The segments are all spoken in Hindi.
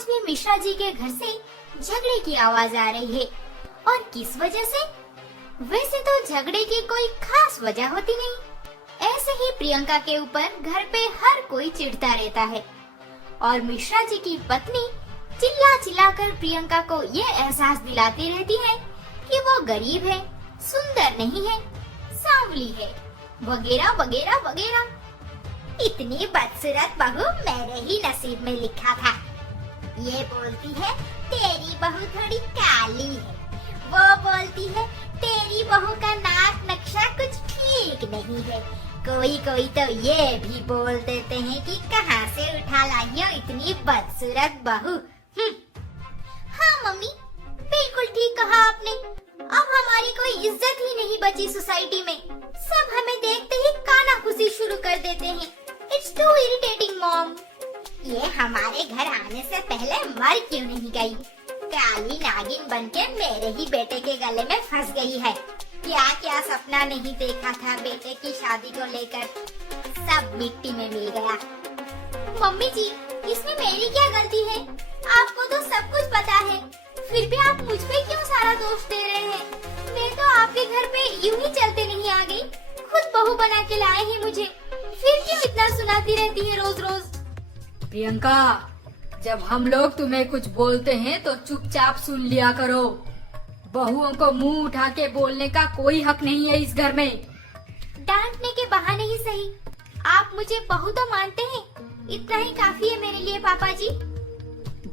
आज भी मिश्रा जी के घर से झगड़े की आवाज आ रही है। और किस वजह से? वैसे तो झगड़े की कोई खास वजह होती नहीं, ऐसे ही प्रियंका के ऊपर घर पे हर कोई चिढ़ता रहता है। और मिश्रा जी की पत्नी चिल्ला चिल्ला कर प्रियंका को ये एहसास दिलाती रहती है कि वो गरीब है, सुंदर नहीं है, सांवली है, वगैरह वगैरह वगैरह। इतनी बदसूरत बहू मेरे ही नसीब में लिखा था। ये बोलती है तेरी बहू थोड़ी काली है, वो बोलती है तेरी बहू का नाक नक्शा कुछ ठीक नहीं है। कोई कोई तो ये भी बोल देते हैं कि कहाँ से उठा लाई हो इतनी बदसूरत बहू। हाँ मम्मी, बिल्कुल ठीक कहा आपने। अब हमारी कोई इज्जत ही नहीं बची सोसाइटी में। सब हमें देखते ही कानाफूसी शुरू कर देते हैं। It's too irritating mom. ये हमारे घर आने से पहले मर क्यों नहीं गई? काली नागिन बनके मेरे ही बेटे के गले में फंस गई है। क्या क्या सपना नहीं देखा था बेटे की शादी को लेकर, सब मिट्टी में मिल गया। मम्मी जी, इसमें मेरी क्या गलती है? आपको तो सब कुछ पता है, फिर भी आप मुझ पे क्यों सारा दोष दे रहे हैं? मैं तो आपके घर पे यूं ही चलते नहीं आ गई, खुद बहू बना के लाए हैं मुझे, फिर क्यों इतना सुनाती रहती है रोज रोज? प्रियंका, जब हम लोग तुम्हें कुछ बोलते हैं तो चुपचाप सुन लिया करो। बहुओं को मुंह उठा के बोलने का कोई हक नहीं है इस घर में। डांटने के बहाने ही सही, आप मुझे बहू तो मानते हैं, इतना ही काफी है मेरे लिए पापा जी।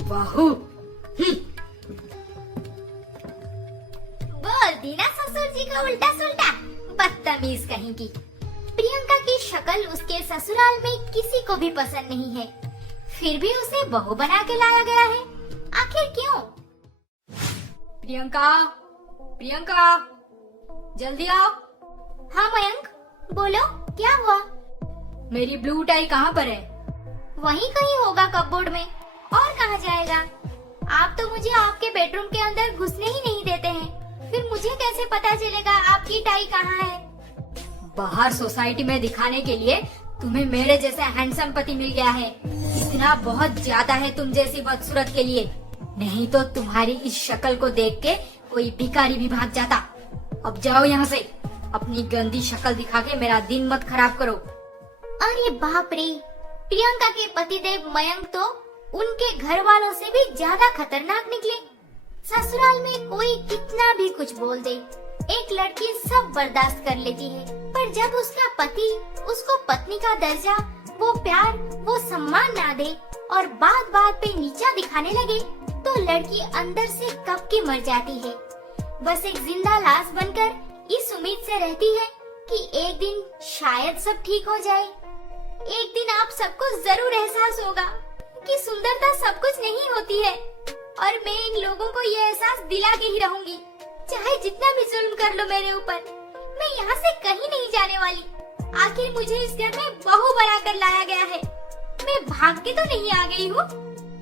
बहू? बोल दी ना ससुर जी को उल्टा सुल्टा, बदतमीज कहीं की। प्रियंका की शक्ल उसके ससुराल में किसी को भी पसंद नहीं है, फिर भी उसे बहू बना के लाया गया है। आखिर क्यों? प्रियंका, प्रियंका, जल्दी आओ। हाँ मयंक, बोलो क्या हुआ? मेरी ब्लू टाई कहाँ पर है? वहीं कहीं होगा कपबोर्ड में, और कहाँ जाएगा? आप तो मुझे आपके बेडरूम के अंदर घुसने ही नहीं देते हैं, फिर मुझे कैसे पता चलेगा आपकी टाई कहाँ है? बाहर सोसाइटी में दिखाने के लिए तुम्हें मेरे जैसा हैंडसम पति मिल गया है। इतना बहुत ज्यादा है तुम जैसी बदसूरत के लिए, नहीं तो तुम्हारी इस शक्ल को देख के कोई भिखारी भी भाग जाता। अब जाओ यहाँ से, अपनी गंदी शक्ल दिखा के मेरा दिन मत खराब करो। अरे बाप रे, प्रियंका के पतिदेव मयंक तो उनके घर वालों से भी ज्यादा खतरनाक निकले। ससुराल में कोई कितना भी कुछ बोल दे, एक लड़की सब बर्दाश्त कर लेती है, पर जब उसका पति उसको पत्नी का दर्जा, वो प्यार, वो सम्मान ना दे और बात बात पे नीचा दिखाने लगे, तो लड़की अंदर से कब की मर जाती है। बस एक जिंदा लाश बनकर इस उम्मीद से रहती है कि एक दिन शायद सब ठीक हो जाए। एक दिन आप सबको जरूर एहसास होगा कि सुंदरता सब कुछ नहीं होती है, और मैं इन लोगों को ये एहसास दिला के ही रहूंगी, चाहे जितना भी जुल्म कर लो मेरे ऊपर। मैं यहाँ से कहीं नहीं जाने वाली। आखिर मुझे इस घर में बहू बना कर लाया गया है, मैं भाग के तो नहीं आ गई हूँ।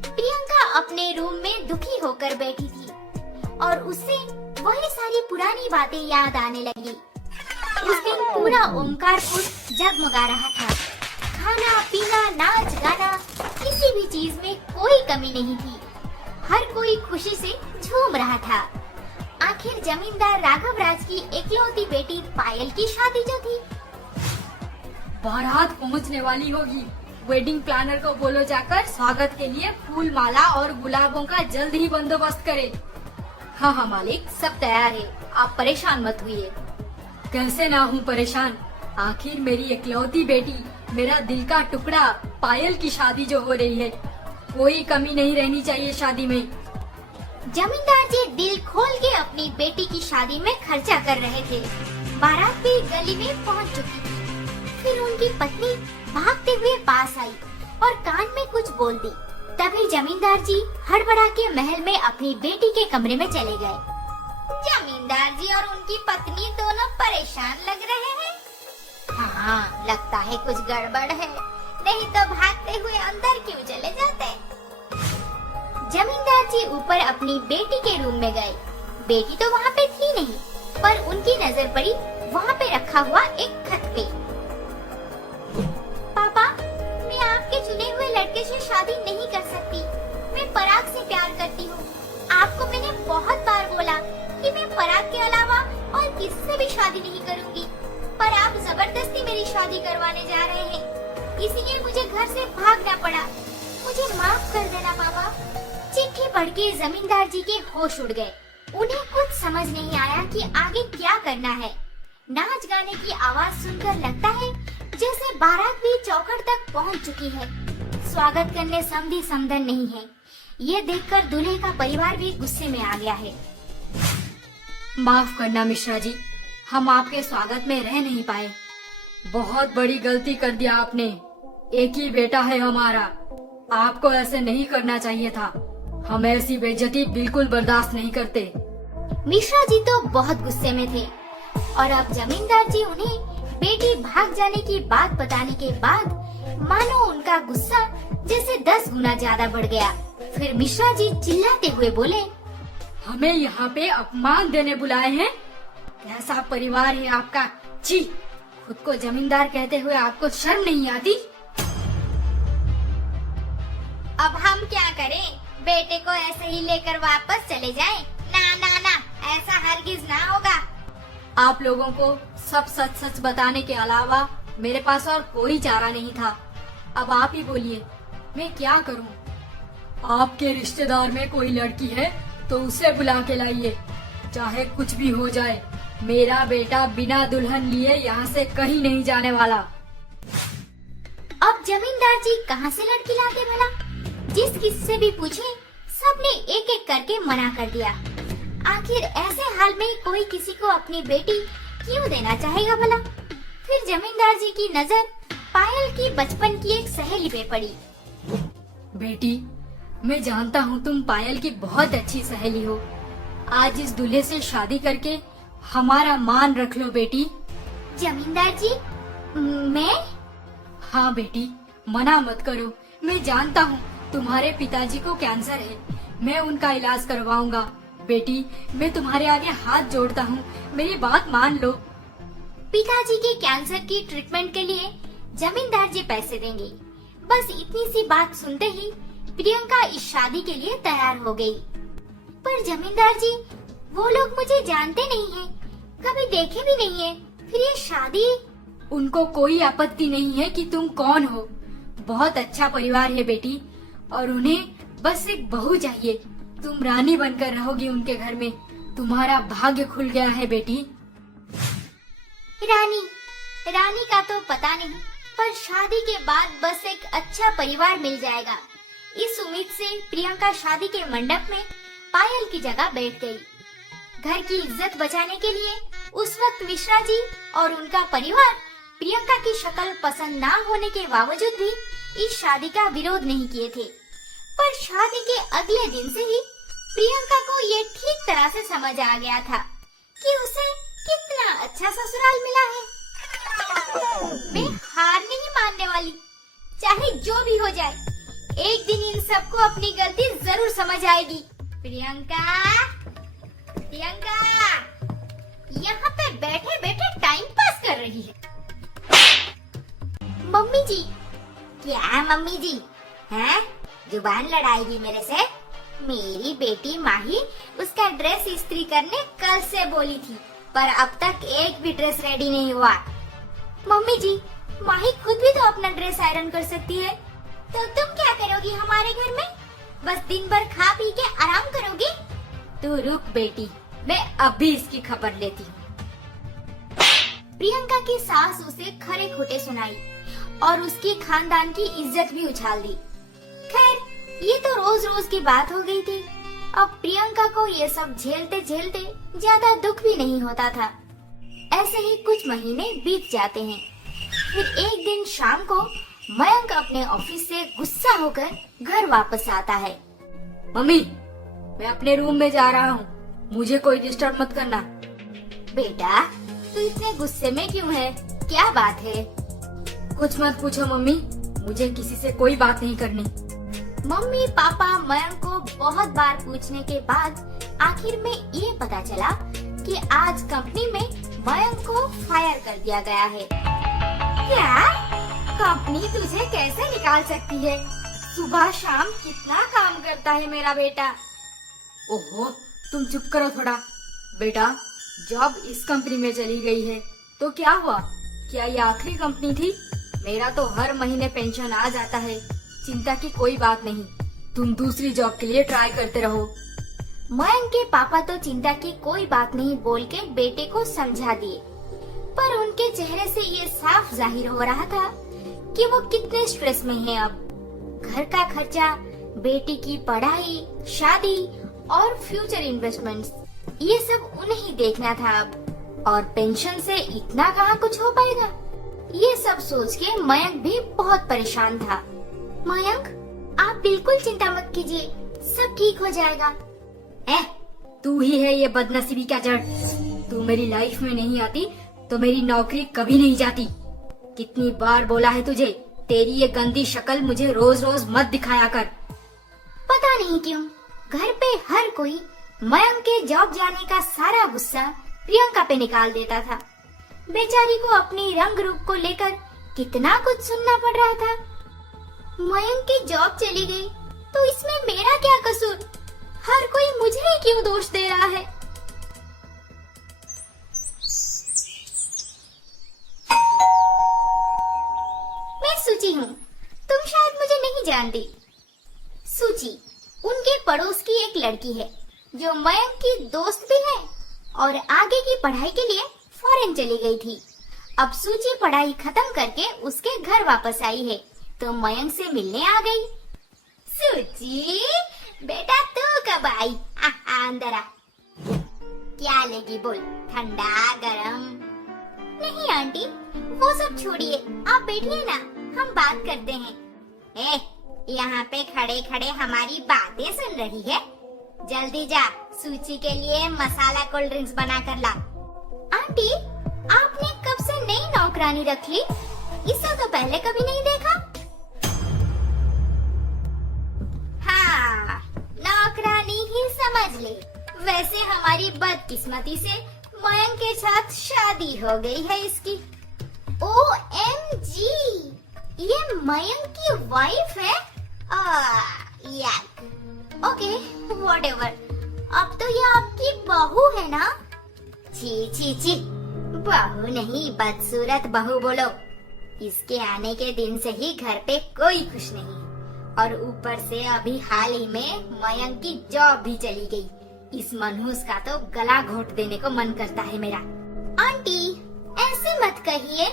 प्रियंका अपने रूम में दुखी होकर बैठी थी और उससे वही सारी पुरानी बातें याद आने लगी। उस दिन पूरा ओमकारपुर जगमगा रहा था। खाना पीना, नाच गाना, किसी भी चीज में कोई कमी नहीं थी। हर कोई खुशी से झूम रहा था। आखिर जमींदार राघव राज की इकलौती बेटी पायल की शादी जो थी। बारात पहुंचने वाली होगी, वेडिंग प्लानर को बोलो जाकर स्वागत के लिए फूल माला और गुलाबों का जल्द ही बंदोबस्त करे। हाँ हाँ मालिक, सब तैयार है, आप परेशान मत हुइए। कैसे ना हूँ परेशान, आखिर मेरी इकलौती बेटी, मेरा दिल का टुकड़ा पायल की शादी जो हो रही है, कोई कमी नहीं रहनी चाहिए शादी में। जमींदार जी दिल खोल के अपनी बेटी की शादी में खर्चा कर रहे थे। बारात भी गली में पहुंच चुकी थी। फिर उनकी पत्नी भागते हुए पास आई और कान में कुछ बोल दी। तभी जमींदार जी हड़बड़ा के महल में अपनी बेटी के कमरे में चले गए। जमींदार जी और उनकी पत्नी दोनों परेशान लग रहे हैं। हाँ, लगता है कुछ गड़बड़ है, नहीं तो भागते हुए अंदर क्यों चले जाते। जमींदार जी ऊपर अपनी बेटी के रूम में गए। बेटी तो वहाँ पे थी नहीं, पर उनकी नजर पड़ी वहाँ पे रखा हुआ एक खत पे। पापा, मैं आपके चुने हुए लड़के से शादी नहीं कर सकती। मैं पराग आपको मैंने बहुत बार बोला कि मैं पराग के अलावा और किसी से भी शादी नहीं करूंगी, पर आप जबरदस्ती मेरी शादी करवाने जा रहे हैं, इसीलिए मुझे घर से भागना पड़ा। मुझे माफ कर देना पापा। चिट्ठी पढ़ के जमींदार जी के होश उड़ गए। उन्हें कुछ समझ नहीं आया कि आगे क्या करना है। नाच गाने की आवाज सुनकर लगता है जैसे बारात भी चौखट तक पहुंच चुकी है। स्वागत करने समधी समधन नहीं है। ये देखकर दूल्हे का परिवार भी गुस्से में आ गया है। माफ करना मिश्रा जी, हम आपके स्वागत में रह नहीं पाए। बहुत बड़ी गलती कर दिया आपने। एक ही बेटा है हमारा। आपको ऐसे नहीं करना चाहिए था। हम ऐसी बेइज्जती बिल्कुल बर्दाश्त नहीं करते। मिश्रा जी तो बहुत गुस्से में थे और अब जमींदार जी उन्हें बेटी भाग जाने की बात बताने के बाद मानो उनका गुस्सा जैसे 10 गुना ज्यादा बढ़ गया। फिर मिश्रा जी चिल्लाते हुए बोले, हमें यहाँ पे अपमान देने बुलाए हैं? कैसा परिवार है आपका? छी, खुद को जमींदार कहते हुए आपको शर्म नहीं आती? अब हम क्या करें? बेटे को ऐसे ही लेकर वापस चले जाएं? ना ना ना, ऐसा हरगिज ना होगा। आप लोगों को सब सच सच बताने के अलावा मेरे पास और कोई चारा नहीं था। अब आप ही बोलिए, मैं क्या करूं? आपके रिश्तेदार में कोई लड़की है तो उसे बुला के लाइए। चाहे कुछ भी हो जाए, मेरा बेटा बिना दुल्हन लिए यहाँ से कहीं नहीं जाने वाला। अब जमींदार जी कहाँ से लड़की लाते भला? जिस किसी से भी पूछे सबने एक एक करके मना कर दिया। आखिर ऐसे हाल में कोई किसी को अपनी बेटी क्यों देना चाहेगा भला? फिर जमींदार जी की नजर पायल की बचपन की एक सहेली पे पड़ी। बेटी, मैं जानता हूँ तुम पायल की बहुत अच्छी सहेली हो। आज इस दूल्हे से शादी करके हमारा मान रख लो बेटी। जमींदार जी, मैं? हाँ बेटी, मना मत करो। मैं जानता हूँ तुम्हारे पिताजी को कैंसर है। मैं उनका इलाज करवाऊंगा। बेटी, मैं तुम्हारे आगे हाथ जोड़ता हूँ, मेरी बात मान लो। पिताजी के कैंसर की ट्रीटमेंट के लिए जमींदार जी पैसे देंगे। बस इतनी सी बात सुनते ही प्रियंका इस शादी के लिए तैयार हो गई। पर जमींदार जी, वो लोग मुझे जानते नहीं हैं, कभी देखे भी नहीं है, फिर ये शादी? उनको कोई आपत्ति नहीं है कि तुम कौन हो। बहुत अच्छा परिवार है बेटी, और उन्हें बस एक बहू चाहिए। तुम रानी बनकर रहोगी उनके घर में। तुम्हारा भाग्य खुल गया है बेटी। रानी का तो पता नहीं, पर शादी के बाद बस एक अच्छा परिवार मिल जाएगा। इस उम्मीद से प्रियंका शादी के मंडप में पायल की जगह बैठ गई। घर की इज्जत बचाने के लिए उस वक्त मिश्रा जी और उनका परिवार प्रियंका की शक्ल पसंद ना होने के बावजूद भी इस शादी का विरोध नहीं किए थे। पर शादी के अगले दिन से ही प्रियंका को ये ठीक तरह से समझ आ गया था कि उसे कितना अच्छा ससुराल मिला है। मैं हार नहीं मानने वाली, चाहे जो भी हो जाए। एक दिन इन सबको अपनी गलती जरूर समझ आएगी। प्रियंका, यहाँ पे बैठे बैठे टाइम पास कर रही है। मम्मी जी। क्या मम्मी जी? हैं? जुबान लड़ाएगी मेरे से? मेरी बेटी माही उसका ड्रेस इस्त्री करने कल से बोली थी, पर अब तक एक भी ड्रेस रेडी नहीं हुआ। मम्मी जी, माही खुद भी तो अपना ड्रेस आयरन कर सकती है, तो तुम क्या करोगी हमारे घर में? बस दिन भर खा पी के आराम करोगी? तू रुक बेटी, मैं अभी इसकी खबर लेती हूँ। प्रियंका की सास उसे खरे खोटे सुनाई और उसकी खानदान की इज्जत भी उछाल दी। खैर, ये तो रोज रोज की बात हो गई थी। अब प्रियंका को ये सब झेलते झेलते ज्यादा दुख भी नहीं होता था। ऐसे ही कुछ महीने बीत जाते हैं। फिर एक दिन शाम को मयंक अपने ऑफिस से गुस्सा होकर घर वापस आता है। मम्मी, मैं अपने रूम में जा रहा हूँ, मुझे कोई डिस्टर्ब मत करना। बेटा, तू इतने गुस्से में क्यों है? क्या बात है? कुछ मत पूछो मम्मी, मुझे किसी से कोई बात नहीं करनी। मम्मी पापा मयंक को बहुत बार पूछने के बाद आखिर में ये पता चला कि आज कंपनी में मयंक को फायर कर दिया गया है। क्या? कंपनी तुझे कैसे निकाल सकती है? सुबह शाम कितना काम करता है मेरा बेटा। ओहो, तुम चुप करो थोड़ा। बेटा, जॉब इस कंपनी में चली गई है तो क्या हुआ? क्या ये आखिरी कंपनी थी? मेरा तो हर महीने पेंशन आ जाता है, चिंता की कोई बात नहीं। तुम दूसरी जॉब के लिए ट्राई करते रहो। मयंक के पापा तो चिंता की कोई बात नहीं बोल के बेटे को समझा दिए, पर उनके चेहरे से ये साफ जाहिर हो रहा था कि वो कितने स्ट्रेस में हैं अब। घर का खर्चा, बेटी की पढ़ाई, शादी और फ्यूचर इन्वेस्टमेंट्स, ये सब उन्हें ही देखना था अब। और पेंशन से इतना कहाँ कुछ हो पाएगा? ये सब सोच के मयंक भी बहुत परेशान था। मयंक, आप बिल्कुल चिंता मत कीजिए, सब ठीक हो जाएगा। तू ही है ये बदनसीबी का जड़। तू मेरी लाइफ में नहीं आती तो मेरी नौकरी कभी नहीं जाती। कितनी बार बोला है तुझे, तेरी ये गंदी शक्ल मुझे रोज रोज मत दिखाया कर। पता नहीं क्यों घर पे हर कोई मयंक के जॉब जाने का सारा गुस्सा प्रियंका पे निकाल देता था। बेचारी को अपनी रंग रूप को लेकर कितना कुछ सुनना पड़ रहा था। मयंक की जॉब चली गई तो इसमें मेरा क्या कसूर? हर कोई मुझे ही क्यों दोष दे रहा है? मैं सूची हूँ, तुम शायद मुझे नहीं जानती। सूची उनके पड़ोस की एक लड़की है जो मयंक की दोस्त भी है और आगे की पढ़ाई के लिए फॉरेन चली गई थी। अब सूची पढ़ाई खत्म करके उसके घर वापस आई है तो मयंक से मिलने आ गई। सूची बेटा, तू कब आई? अंदर आ। क्या लेगी बोल, ठंडा गरम? नहीं आंटी, वो सब छोड़िए, आप बैठिए ना, हम बात करते हैं। यहाँ पे खड़े खड़े हमारी बातें सुन रही है? जल्दी जा, सूची के लिए मसाला कोल्ड ड्रिंक्स बना कर ला। आंटी, आपने कब से नई नौकरानी रख ली? इसे तो पहले कभी नहीं देखा। हाँ, नौकरानी ही समझ ले। वैसे हमारी बदकिस्मती से मयंक के साथ शादी हो गई है इसकी। OMG, ये मयंक की वाइफ है? Okay, whatever. अब तो ये आपकी बहू है ना? छी छी छी, बहू नहीं, बदसूरत बहू बोलो। इसके आने के दिन से ही घर पे कोई खुश नहीं, और ऊपर से अभी हाल ही में मयंक की जॉब भी चली गई। इस मनहूस का तो गला घोट देने को मन करता है मेरा। आंटी, ऐसे मत कहिए,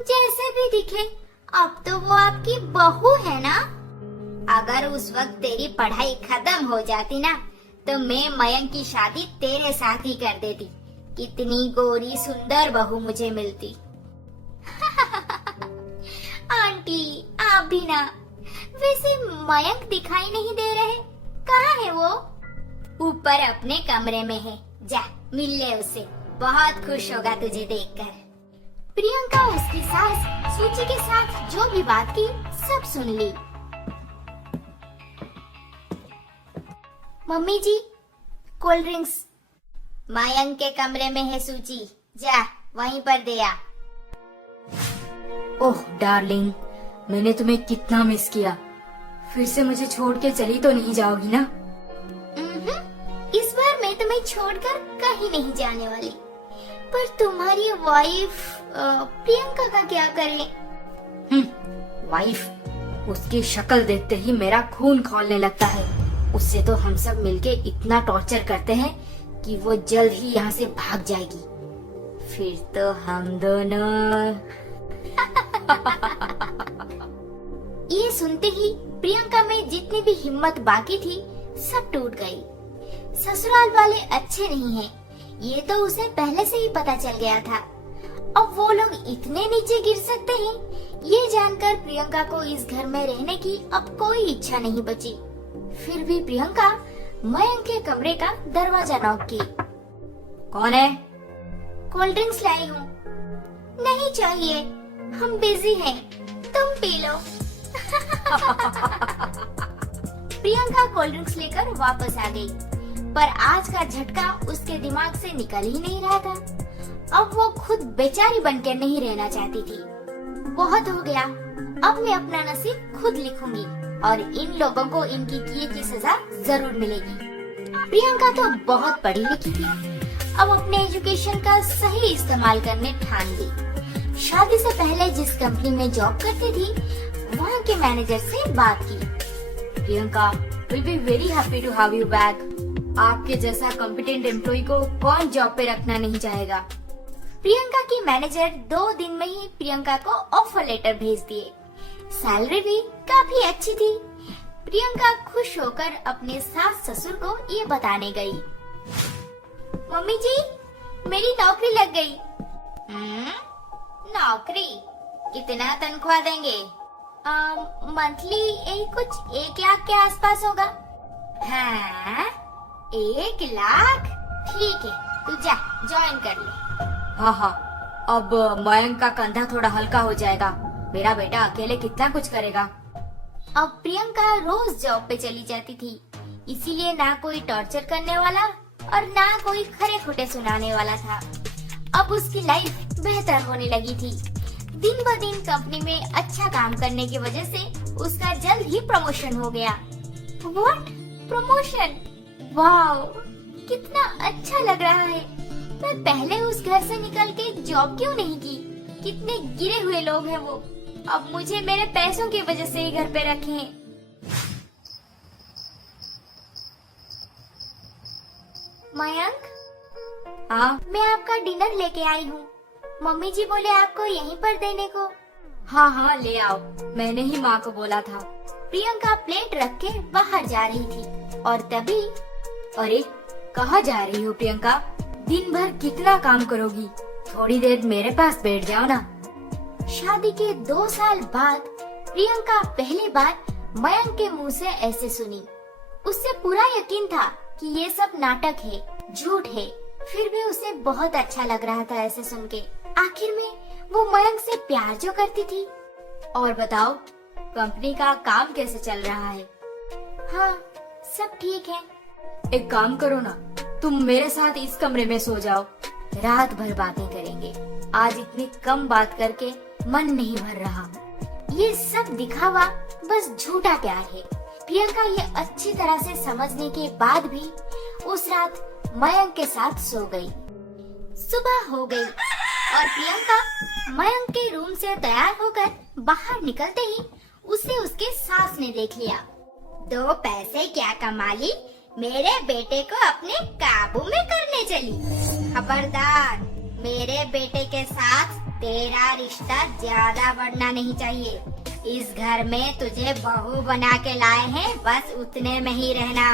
जैसे भी दिखे अब तो वो आपकी बहू है ना? अगर उस वक्त तेरी पढ़ाई खत्म हो जाती ना तो मैं मयंक की शादी तेरे साथ ही कर देती। कितनी गोरी सुंदर बहू मुझे मिलती। आंटी, आप भी ना। वैसे मयंक दिखाई नहीं दे रहे, कहाँ है वो? ऊपर अपने कमरे में है, जा मिल ले उससे, बहुत खुश होगा तुझे देखकर। प्रियंका उसकी सास सूची के साथ जो भी बात की सब सुन ली। मम्मी जी, कोल्ड ड्रिंक्स। मयंक के कमरे में है सूची, जा वहीं पर दे आ। ओह डार्लिंग, मैंने तुम्हें कितना मिस किया। फिर से मुझे छोड़ के चली तो नहीं जाओगी ना? इस बार मैं तुम्हें छोड़कर कहीं नहीं जाने वाली। पर तुम्हारी वाइफ प्रियंका का क्या करें? वाइफ, उसकी शक्ल देखते ही मेरा खून खौलने लगता है। उससे तो हम सब मिलके इतना टॉर्चर करते हैं कि वो जल्द ही यहाँ से भाग जाएगी। फिर तो हम दोनों। ये सुनते ही प्रियंका में जितनी भी हिम्मत बाकी थी सब टूट गई। ससुराल वाले अच्छे नहीं हैं, ये तो उसे पहले से ही पता चल गया था। अब वो लोग इतने नीचे गिर सकते हैं, ये जानकर प्रियंका को इस घर में रहने की अब कोई इच्छा नहीं बची। फिर भी प्रियंका मयंक के कमरे का दरवाजा नॉक की। कौन है? कोल्ड ड्रिंक्स लाई हूँ। नहीं चाहिए, हम बिजी हैं, तुम P low. Priyanka cold drinks लेकर वापस आ गई, पर आज का झटका उसके दिमाग से निकल ही नहीं रहा था। अब वो खुद बेचारी बनकर नहीं रहना चाहती थी। बहुत हो गया, अब मैं अपना नसीब खुद लिखूंगी और इन लोगों को इनकी किए की सजा जरूर मिलेगी। प्रियंका तो बहुत पढ़ी लिखी थी, अब अपने एजुकेशन का सही इस्तेमाल करने ठान ली। शादी से पहले जिस कंपनी में जॉब करती थी, वहाँ के मैनेजर से बात की। Priyanka will be very happy to have you back. आपके जैसा कॉम्पिटेंट एम्प्लॉय को कौन जॉब पे रखना नहीं चाहेगा। प्रियंका की मैनेजर 2 दिन में ही प्रियंका को ऑफर लेटर भेज दिए। सैलरी भी काफी अच्छी थी। प्रियंका खुश होकर अपने सास ससुर को ये बताने गई। मम्मी जी, मेरी नौकरी लग गई। नौकरी? कितना तनख्वाह देंगे? मंथली कुछ 1 लाख के आसपास होगा। हाँ, 1 लाख? ठीक है, तू जा ज्वाइन कर ले। हाँ, अब मयंक का कंधा थोड़ा हल्का हो जाएगा। मेरा बेटा अकेले कितना कुछ करेगा। अब प्रियंका रोज जॉब पे चली जाती थी, इसीलिए ना कोई टॉर्चर करने वाला और ना कोई खरे खोटे सुनाने वाला था। अब उसकी लाइफ बेहतर होने लगी थी। दिन ब दिन कंपनी में अच्छा काम करने की वजह से उसका जल्द ही प्रमोशन हो गया। व्हाट? प्रमोशन? वाओ, कितना अच्छा लग रहा है। मैं पहले उस घर से निकल के जॉब क्यों नहीं की? कितने गिरे हुए लोग हैं वो, अब मुझे मेरे पैसों की वजह से ही घर पे रखे हैं। मयंक, हाँ मैं आपका डिनर लेके आई हूँ। मम्मी जी बोले आपको यहीं पर देने को। हाँ, ले आओ। मैंने ही माँ को बोला था। प्रियंका प्लेट रख के बाहर जा रही थी और तभी अरे, कहाँ जा रही हो प्रियंका? दिन भर कितना काम करोगी? थोड़ी देर मेरे पास बैठ जाओ ना। शादी के 2 साल बाद प्रियंका पहली बार मयंक के मुंह से ऐसे सुनी। उससे पूरा यकीन था कि ये सब नाटक है, झूठ है, फिर भी उसे बहुत अच्छा लग रहा था ऐसे सुन के। आखिर में वो मयंक से प्यार जो करती थी। और बताओ, कंपनी का काम कैसे चल रहा है? हाँ, सब ठीक है। एक काम करो ना, तुम मेरे साथ इस कमरे में सो जाओ। रात भर बातें करेंगे। आज इतनी कम बात करके मन नहीं भर रहा। ये सब दिखावा बस झूठा प्यार है। प्रियंका ये अच्छी तरह से समझने के बाद भी उस रात मयंक के साथ सो गई। सुबह हो गई और प्रियंका मयंक के रूम से तैयार होकर बाहर निकलते ही उसे उसके सास ने देख लिया। 2 पैसे क्या कमा ली, मेरे बेटे को अपने काबू में करने चली। खबरदार, मेरे बेटे के साथ तेरा रिश्ता ज्यादा बढ़ना नहीं चाहिए। इस घर में तुझे बहू बना के लाए हैं, बस उतने में ही रहना।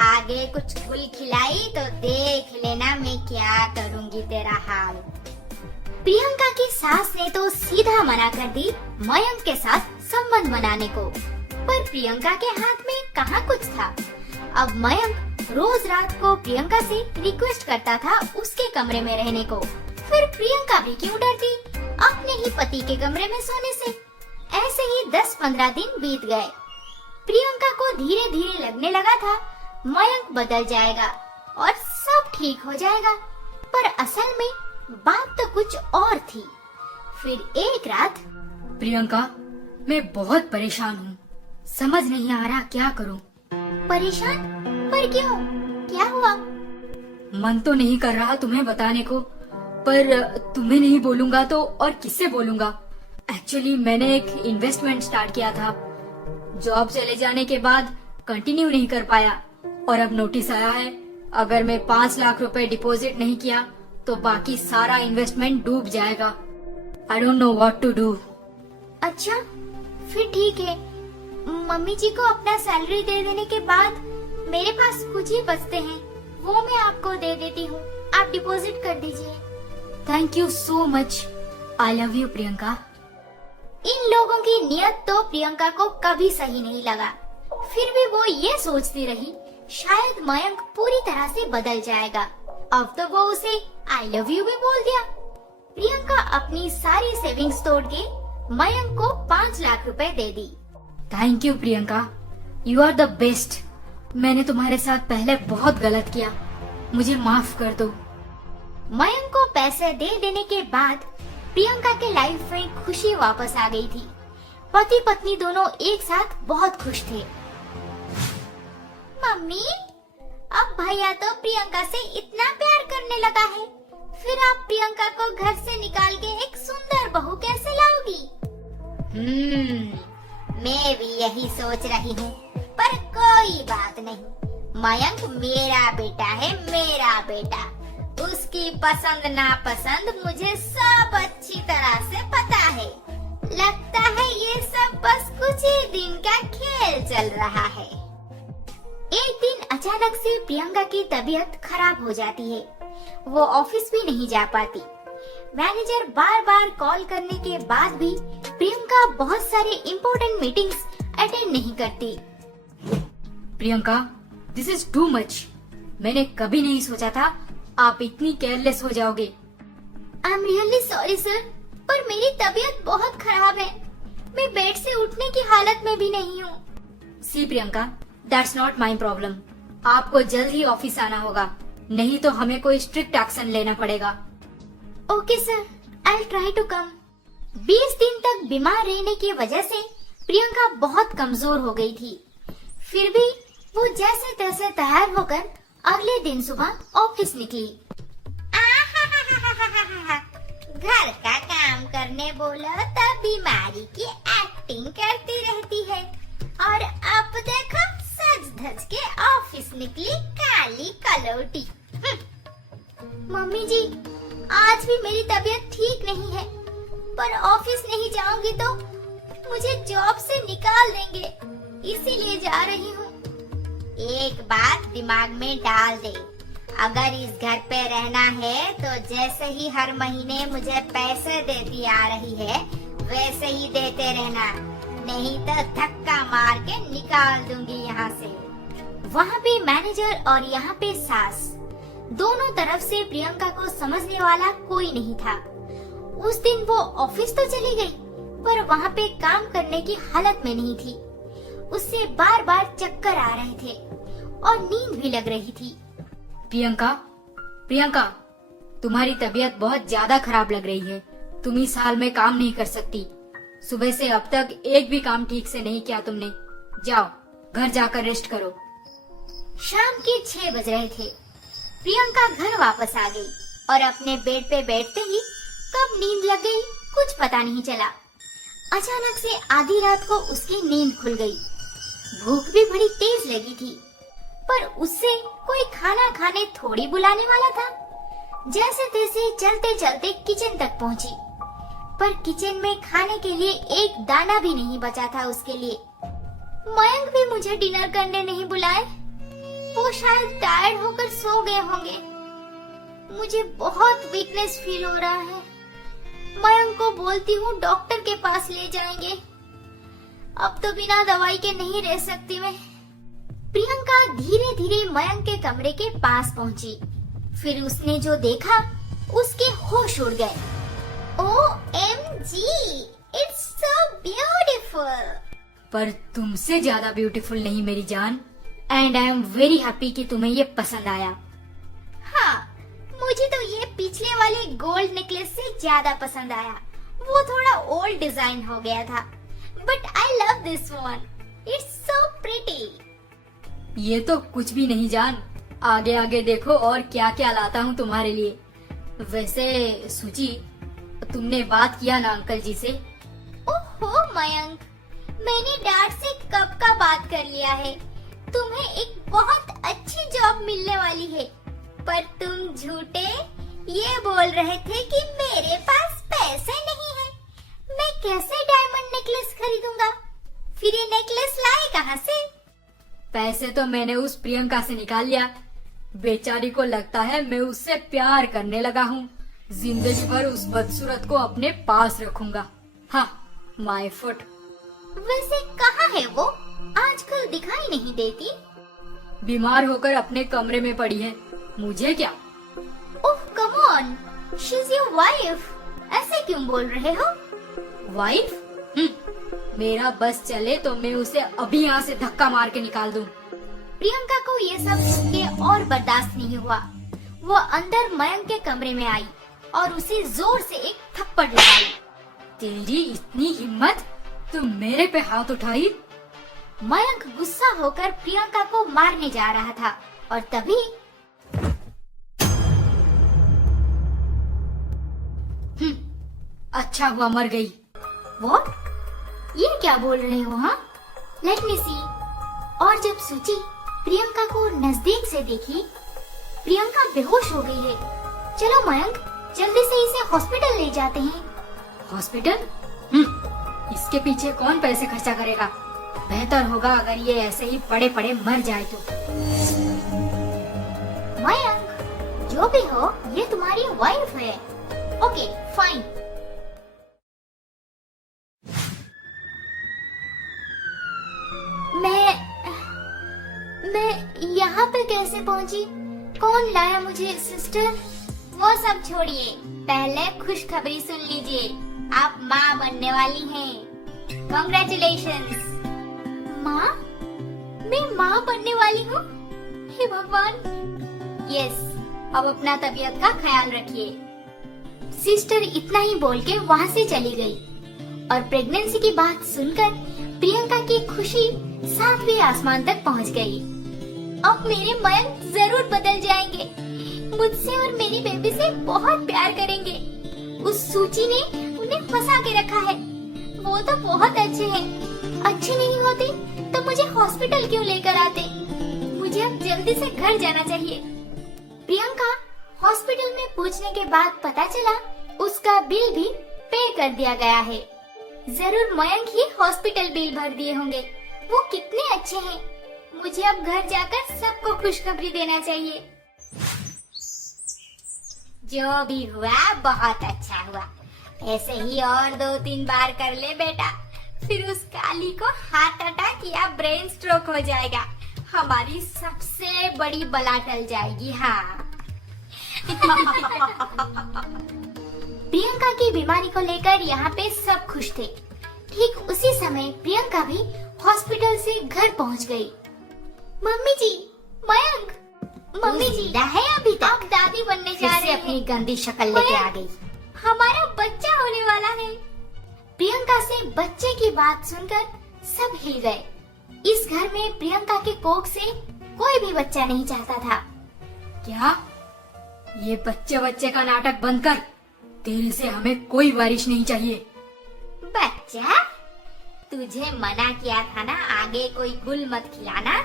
आगे कुछ खुल खिलाई तो देख लेना मैं क्या करूँगी तेरा हाल। प्रियंका की सास ने तो सीधा मना कर दी मयंक के साथ संबंध बनाने को, पर प्रियंका के हाथ में कहाँ कुछ था। अब मयंक रोज रात को प्रियंका से रिक्वेस्ट करता था उसके कमरे में रहने को। फिर प्रियंका भी क्यों डरती अपने ही पति के कमरे में सोने से। ऐसे ही 10-15 दिन बीत गए। प्रियंका को धीरे धीरे लगने लगा था मयंक बदल जाएगा और सब ठीक हो जाएगा, पर असल में बात तो कुछ और थी। फिर एक रात, प्रियंका, मैं बहुत परेशान हूँ। समझ नहीं आ रहा क्या करूँ। परेशान? पर क्यों? क्या हुआ? मन तो नहीं कर रहा तुम्हें बताने को, पर तुम्हें नहीं बोलूंगा तो और किससे बोलूंगा। एक्चुअली मैंने एक इन्वेस्टमेंट स्टार्ट किया था। जॉब चले जाने के बाद कंटिन्यू नहीं कर पाया और अब नोटिस आया है, अगर मैं 5 लाख रुपए डिपॉजिट नहीं किया तो बाकी सारा इन्वेस्टमेंट डूब जाएगा। I don't know what to do. अच्छा, फिर ठीक है। मम्मी जी को अपना सैलरी दे देने के बाद मेरे पास कुछ ही बचते हैं, वो मैं आपको दे देती हूँ, आप डिपॉजिट कर दीजिए। Thank you so much. I love you Priyanka. इन लोगों की नियत तो प्रियंका को कभी सही नहीं लगा। फिर भी वो ये सोचती रही शायद मयंक पूरी तरह से बदल जाएगा। अब तो वो उसे आई लव यू भी बोल दिया। प्रियंका अपनी सारी सेविंग्स तोड़ के मयंक को 5 लाख रुपए दे दी। Thank you Priyanka, you are the best. मैंने तुम्हारे साथ पहले बहुत गलत किया, मुझे माफ कर दो। मयंक को पैसे दे देने के बाद प्रियंका के लाइफ में खुशी वापस आ गई थी। पति पत्नी दोनों एक साथ बहुत खुश थे। मम्मी, अब अब भैया तो प्रियंका से इतना प्यार करने लगा है, फिर आप प्रियंका को घर से निकाल के एक सुंदर बहू कैसे लाओगी? मैं भी यही सोच रही हूँ, पर कोई बात नहीं। मयंक मेरा बेटा है, मेरा बेटा। उसकी पसंद नापसंद मुझे सब अच्छी तरह से पता है। लगता है ये सब बस कुछ ही दिन का खेल चल रहा है। एक दिन अचानक से प्रियंका की तबीयत खराब हो जाती है। वो ऑफिस भी नहीं जा पाती। मैनेजर बार बार कॉल करने के बाद भी प्रियंका बहुत सारे इम्पोर्टेंट मीटिंग्स अटेंड नहीं करती। Priyanka, this is too much. मैंने कभी नहीं सोचा था आप इतनी केयरलेस हो जाओगे। I am really sorry sir, पर मेरी तबीयत बहुत खराब है। मैं बेड से उठने की हालत में भी नहीं हूँ। See Priyanka, that's not my problem. आपको जल्द ही ऑफिस आना होगा, नहीं तो हमें कोई स्ट्रिक्ट एक्शन लेना पड़ेगा। Okay sir, I will try to come. 20 दिन तक बीमार रहने की वजह से प्रियंका बहुत कमजोर हो गई थी। फिर भी वो जैसे तैसे तैयार होकर अगले दिन सुबह ऑफिस निकली। घर का काम करने बोलो तो बीमारी की एक्टिंग करती रहती है, और अब देखो सज धज के ऑफिस निकली काली कलौटी। मम्मी जी, आज भी मेरी तबीयत ठीक नहीं है, पर ऑफिस नहीं जाऊंगी तो मुझे जॉब से निकाल देंगे, इसीलिए जा रही हूँ। एक बात दिमाग में डाल दे, अगर इस घर पे रहना है तो जैसे ही हर महीने मुझे पैसे देती आ रही है वैसे ही देते रहना, नहीं तो धक्का मार के निकाल दूंगी यहाँ से। वहाँ पे मैनेजर और यहाँ पे सास, दोनों तरफ से प्रियंका को समझने वाला कोई नहीं था। उस दिन वो ऑफिस तो चली गई, पर वहाँ पे काम करने की हालत में नहीं थी। उससे बार बार चक्कर आ रहे थे और नींद भी लग रही थी। प्रियंका, तुम्हारी तबीयत बहुत ज्यादा खराब लग रही है। तुम इस हाल में काम नहीं कर सकती। सुबह से अब तक एक भी काम ठीक से नहीं किया तुमने। जाओ घर जाकर रेस्ट करो। शाम के 6 बज रहे थे। प्रियंका घर वापस आ गई और अपने बेड पे बैठते ही कब नींद लग गई कुछ पता नहीं चला। अचानक से आधी रात को उसकी नींद खुल गई। भूख भी बड़ी तेज लगी थी, पर उससे कोई खाना खाने थोड़ी बुलाने वाला था। जैसे तैसे चलते चलते किचन तक पहुंची, पर किचन में खाने के लिए एक दाना भी नहीं बचा था उसके लिए। मयंक भी मुझे डिनर करने नहीं बुलाए, वो शायद टायर्ड होकर सो गए होंगे। मुझे बहुत वीकनेस फील हो रहा है। मयंक को बोलती हूँ डॉक्टर के पास ले जाएंगे, अब तो बिना दवाई के नहीं रह सकती मैं। प्रियंका धीरे धीरे मयंक के कमरे के पास पहुंची। फिर उसने जो देखा उसके होश उड़ गए। OMG, it's so beautiful। पर तुमसे ज्यादा ब्यूटीफुल नहीं मेरी जान, and I am very happy कि तुम्हें ये पसंद आया। हाँ, मुझे तो ये पिछले वाले गोल्ड नेकलेस से ज्यादा पसंद आया। वो थोड़ा ओल्ड डिजाइन हो गया था, but I love this one, it's so pretty. ये तो कुछ भी नहीं जान, आगे आगे देखो और क्या क्या लाता हूँ तुम्हारे लिए। वैसे सुची, तुमने बात किया ना अंकल जी से? ओहो मयंक, मैंने डैड से कब का बात कर लिया है। तुम्हें एक बहुत अच्छी जॉब मिलने वाली है, पर तुम झूठे ये बोल रहे थे कि मेरे पास पैसे नहीं है। मैं कैसे डायमंड नेकलेस खरीदूंगा? फिर ये नेकलेस लाए कहाँ से? पैसे तो मैंने उस प्रियंका से निकाल लिया। बेचारी को लगता है मैं उससे प्यार करने लगा हूँ। जिंदगी भर उस बदसूरत को अपने पास रखूंगा। हाँ, माय फुट। वैसे कहाँ है वो? आजकल दिखाई नहीं देती। बीमार होकर अपने कमरे में पड़ी है, मुझे क्या। Oh come on, she is your wife. ऐसे क्यों बोल रहे हो? वाइफ? मेरा बस चले तो मैं उसे अभी यहाँ से धक्का मार के निकाल दूं। प्रियंका को ये सब सुन के और बर्दाश्त नहीं हुआ। वो अंदर मयंक के कमरे में आई और उसे जोर से एक थप्पड़ लगाई। तेरी इतनी हिम्मत, तुम मेरे पे हाथ उठाई? मयंक गुस्सा होकर प्रियंका को मारने जा रहा था, और तभी अच्छा हुआ मर गई। व्हाट? ये क्या बोल रहे हो? हाँ, लेट मी सी। और जब सूची प्रियंका को नजदीक से देखी, प्रियंका बेहोश हो गई है। चलो मयंक, जल्दी से इसे हॉस्पिटल ले जाते हैं। हॉस्पिटल? इसके पीछे कौन पैसे खर्चा करेगा? बेहतर होगा अगर ये ऐसे ही पड़े पड़े मर जाए तो। मयंक, जो भी हो, ये तुम्हारी वाइफ है। Okay, fine. मैं यहाँ पे कैसे पहुँची? कौन लाया मुझे? सिस्टर? वो सब छोड़िए, पहले खुशखबरी सुन लीजिए। आप माँ बनने वाली हैं। Congratulations। माँ? मैं माँ बनने वाली हूँ? हे भगवान। यस, अब अपना तबीयत का ख्याल रखिए। सिस्टर इतना ही बोल के वहाँ से चली गई और प्रेगनेंसी की बात सुनकर प्रियंका की खुशी 7वें आसमान तक पहुँच गई। अब मेरे मयंक जरूर बदल जाएंगे, मुझसे और मेरी बेबी से बहुत प्यार करेंगे। उस सूची ने उन्हें फंसा के रखा है। वो तो बहुत अच्छे हैं। अच्छे नहीं होते तो मुझे हॉस्पिटल क्यों लेकर आते? मुझे अब जल्दी से घर जाना चाहिए। प्रियंका हॉस्पिटल में पूछने के बाद पता चला उसका बिल भी पे कर दिया गया है। जरूर मयंक ही हॉस्पिटल बिल भर दिए होंगे। वो कितने अच्छे हैं। मुझे अब घर जाकर सबको खुशखबरी देना चाहिए। जो भी हुआ बहुत अच्छा हुआ। ऐसे ही और 2-3 बार कर ले बेटा, फिर उस काली को हार्ट अटैक या ब्रेन स्ट्रोक हो जाएगा। हमारी सबसे बड़ी बला टल जाएगी। हाँ। प्रियंका की बीमारी को लेकर यहाँ पे सब खुश थे। ठीक उसी समय प्रियंका भी हॉस्पिटल से घर पहुँच गई। मम्मी जी, मयंक, मम्मी जी है अभी तक? आप दादी बनने जा रहे हैं। अपनी गंदी शक्ल लेके आ गई। हमारा बच्चा होने वाला है। प्रियंका से बच्चे की बात सुनकर सब हिल गए। इस घर में प्रियंका के कोख से कोई भी बच्चा नहीं चाहता था। क्या? ये बच्चे का नाटक बंद कर। तेरे से हमें कोई बारिश नहीं चाहिए। बच्चा? तुझे मना किया था ना आगे कोई गुल मत खिलाना।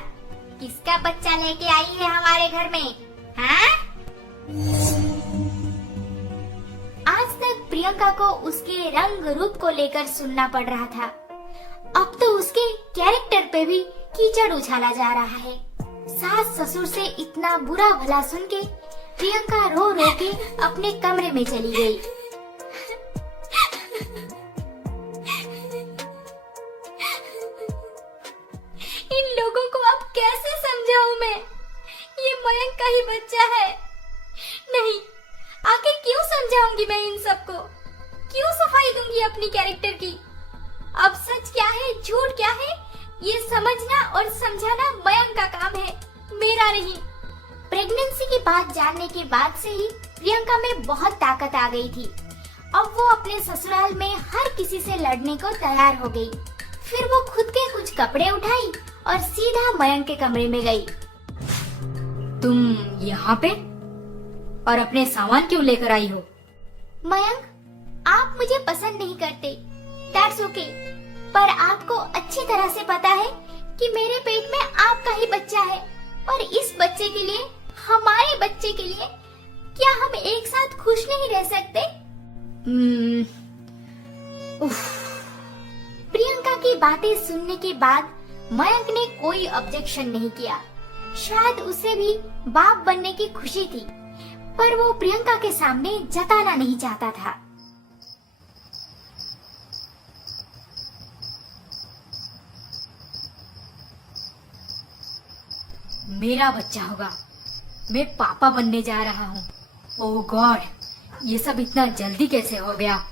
किसका बच्चा लेके आई है हमारे घर में? हाँ? आज तक प्रियंका को उसके रंग रूप को लेकर सुनना पड़ रहा था। अब तो उसके कैरेक्टर पे भी कीचड़ उछाला जा रहा है। सास ससुर से इतना बुरा भला सुन के प्रियंका रो रो के अपने कमरे में चली गई। इन लोगों को अब कैसे समझाऊं मैं? ये मयंक का ही बच्चा है। नहीं, आखिर क्यों समझाऊंगी मैं इन सबको? क्यों सफाई दूंगी अपनी कैरेक्टर की? अब सच क्या है, झूठ क्या है, ये समझना और समझाना मयंक का काम है, मेरा नहीं। प्रेगनेंसी की बात जानने के बाद से ही प्रियंका में बहुत ताकत आ गई थी। अब वो अपने ससुराल में हर किसी से लड़ने को तैयार हो गई। फिर वो खुद के कुछ कपड़े उठाई और सीधा मयंक के कमरे में गई। तुम यहाँ पे और अपने सामान क्यों लेकर आई हो? मयंक, आप मुझे पसंद नहीं करते, दैट्स ओके, पर आपको अच्छी तरह से पता है कि मेरे पेट में आपका ही बच्चा है और इस बच्चे के लिए, हमारे बच्चे के लिए, क्या हम एक साथ खुश नहीं रह सकते? प्रियंका की बातें सुनने के बाद मयंक ने कोई ऑब्जेक्शन नहीं किया। शायद उसे भी बाप बनने की खुशी थी, पर वो प्रियंका के सामने जताना नहीं चाहता था। मेरा बच्चा होगा, मैं पापा बनने जा रहा हूँ। ओह गॉड, ये सब इतना जल्दी कैसे हो गया?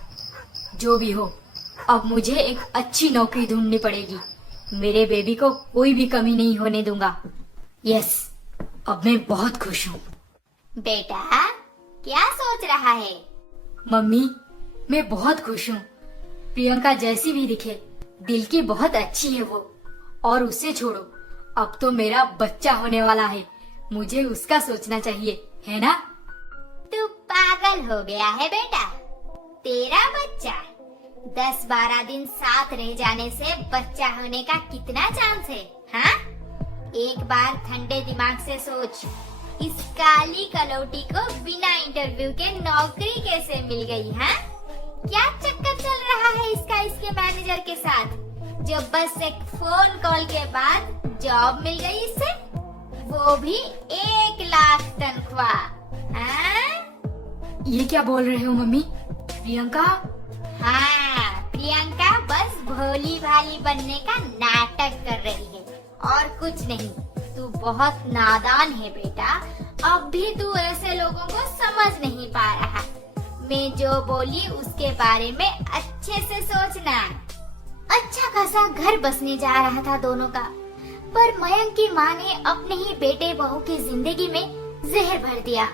जो भी हो, अब मुझे एक अच्छी नौकरी ढूंढनी पड़ेगी। मेरे बेबी को कोई भी कमी नहीं होने दूंगा। यस, अब मैं बहुत खुश हूँ। बेटा, क्या सोच रहा है? मम्मी, मैं बहुत खुश हूँ। प्रियंका जैसी भी दिखे, दिल की बहुत अच्छी है वो। और उसे छोड़ो, अब तो मेरा बच्चा होने वाला है। मुझे उसका सोचना चाहिए, है ना? तू पागल हो गया है बेटा। तेरा बच्चा 10-12 दिन साथ रह जाने से बच्चा होने का कितना चांस है, हाँ? एक बार ठंडे दिमाग से सोच, इस काली कलौटी को बिना इंटरव्यू के नौकरी कैसे मिल गई, हाँ? क्या चक्कर चल रहा है इसका इसके मैनेजर के साथ, जो बस एक फोन कॉल के बाद जॉब मिल गई इससे, वो भी 1 लाख तनख्वाह, हाँ? ये क्या बोल रहे हो मम्मी? प्रियंका? हाँ, प्रियंका बस भोली भाली बनने का नाटक कर रही है और कुछ नहीं। तू बहुत नादान है बेटा, अब भी तू ऐसे लोगों को समझ नहीं पा रहा। मैं जो बोली उसके बारे में अच्छे से सोचना। अच्छा खासा घर बसने जा रहा था दोनों का, पर मयंक की माँ ने अपने ही बेटे बहू की जिंदगी में जहर भर दिया।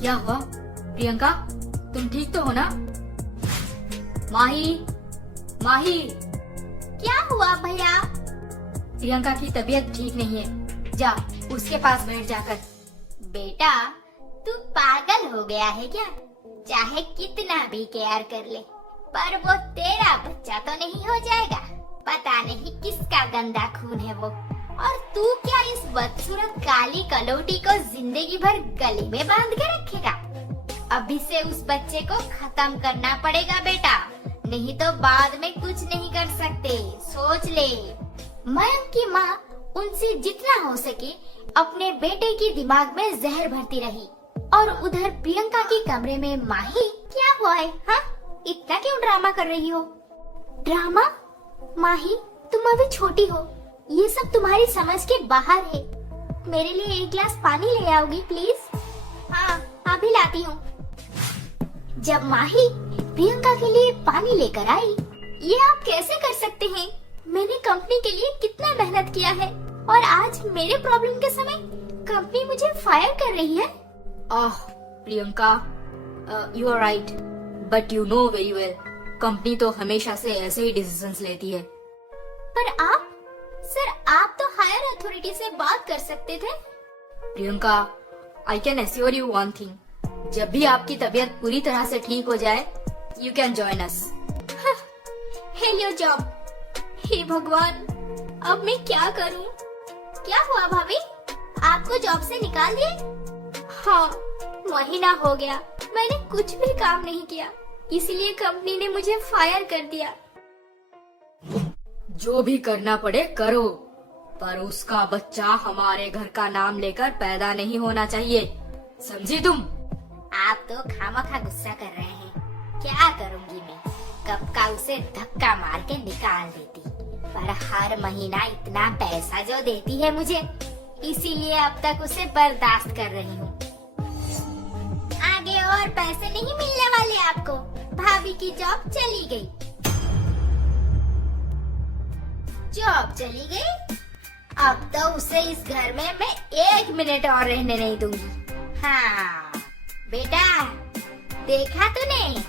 क्या हुआ प्रियंका, तुम ठीक तो हो ना? माही, माही। क्या हुआ भैया? प्रियंका की तबीयत ठीक नहीं है, जा उसके पास बैठ जाकर। बेटा, तू पागल हो गया है क्या? चाहे कितना भी केयर कर ले, पर वो तेरा बच्चा तो नहीं हो जाएगा। पता नहीं किसका गंदा खून है वो, और तू क्या इस बदसूरत काली कलौटी को जिंदगी भर गले में बांध के रखेगा? अभी से उस बच्चे को खत्म करना पड़ेगा बेटा, नहीं तो बाद में कुछ नहीं कर सकते, सोच ले। मयंक की माँ उनसे जितना हो सके अपने बेटे की दिमाग में जहर भरती रही, और उधर प्रियंका के कमरे में माही। क्या हुआ है, हाँ? इतना क्यों ड्रामा कर रही हो? ड्रामा? माही, तुम अभी छोटी हो, ये सब तुम्हारी समझ के बाहर है। मेरे लिए 1 गिलास पानी ले आओगी प्लीज? हाँ, अभी लाती हूँ। जब माही प्रियंका के लिए पानी लेकर आई, ये आप कैसे कर सकते हैं? मैंने कंपनी के लिए कितना मेहनत किया है, और आज मेरे प्रॉब्लम के समय कंपनी मुझे फायर कर रही है। Priyanka, you are right, but you know very well, company तो हमेशा से ऐसे ही डिसीजंस लेती है। पर आप सर, आप तो हायर अथॉरिटी से बात कर सकते थे। Priyanka, I can assure you one thing, जब भी आपकी तबीयत पूरी तरह से ठीक हो जाए, you can join us. Hello job. हे भगवान, अब मैं क्या करूं? क्या हुआ भाभी, आपको जॉब से निकाल दिए? हाँ, महीना हो गया, मैंने कुछ भी काम नहीं किया, इसलिए कंपनी ने मुझे फायर कर दिया। जो भी करना पड़े करो, पर उसका बच्चा हमारे घर का नाम लेकर पैदा नहीं होना चाहिए, समझी तुम? आप तो खामखा गुस्सा कर रहे हैं। क्या करूंगी मैं, कब का उसे धक्का मार के निकाल देती, पर हर महीना इतना पैसा जो देती है मुझे, इसीलिए अब तक उसे बर्दाश्त कर रही हूँ। आगे और पैसे नहीं मिलने वाले आपको, भाभी की जॉब चली गई। जॉब चली गई, अब तो उसे इस घर में मैं 1 मिनट और रहने नहीं दूंगी। हाँ बेटा, देखा तूने,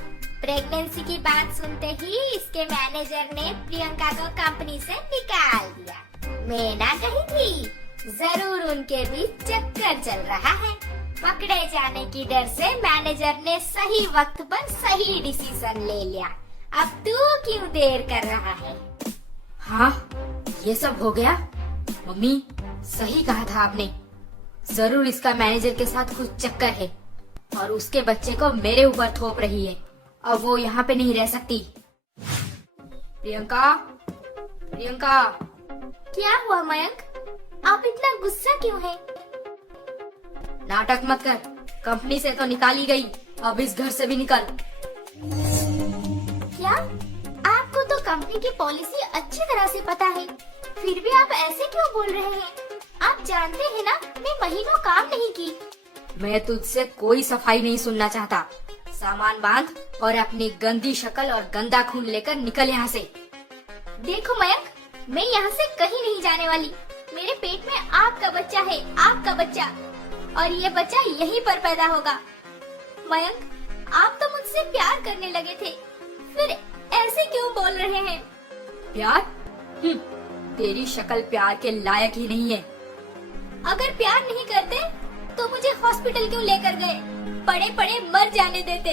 प्रेगनेंसी की बात सुनते ही इसके मैनेजर ने प्रियंका को कंपनी से निकाल दिया। मैं ना कही थी, जरूर उनके बीच चक्कर चल रहा है। पकड़े जाने की डर से मैनेजर ने सही वक्त पर सही डिसीजन ले लिया। अब तू क्यों देर कर रहा है? हाँ, ये सब हो गया। मम्मी, सही कहा था आपने, जरूर इसका मैनेजर के साथ कुछ चक्कर है, और उसके बच्चे को मेरे ऊपर थोप रही है। अब वो यहाँ पे नहीं रह सकती। प्रियंका, प्रियंका। क्या हुआ मयंक, आप इतना गुस्सा क्यों हैं? नाटक मत कर, कंपनी से तो निकाली गई, अब इस घर से भी निकल। क्या? आपको तो कंपनी की पॉलिसी अच्छी तरह से पता है, फिर भी आप ऐसे क्यों बोल रहे हैं? आप जानते हैं ना, मैं महीनों काम नहीं की। मैं तुझसे कोई सफाई नहीं सुनना चाहता। सामान बांध और अपनी गंदी शक्ल और गंदा खून लेकर निकल यहाँ से। देखो मयंक, मैं यहाँ से कहीं नहीं जाने वाली। मेरे पेट में आपका बच्चा है, आपका बच्चा, और ये बच्चा यहीं पर पैदा होगा। मयंक, आप तो मुझसे प्यार करने लगे थे, फिर ऐसे क्यों बोल रहे हैं? प्यार? तेरी शक्ल प्यार के लायक ही नहीं है। अगर प्यार नहीं करते तो मुझे हॉस्पिटल क्यों लेकर गए? पड़े पड़े मर जाने देते।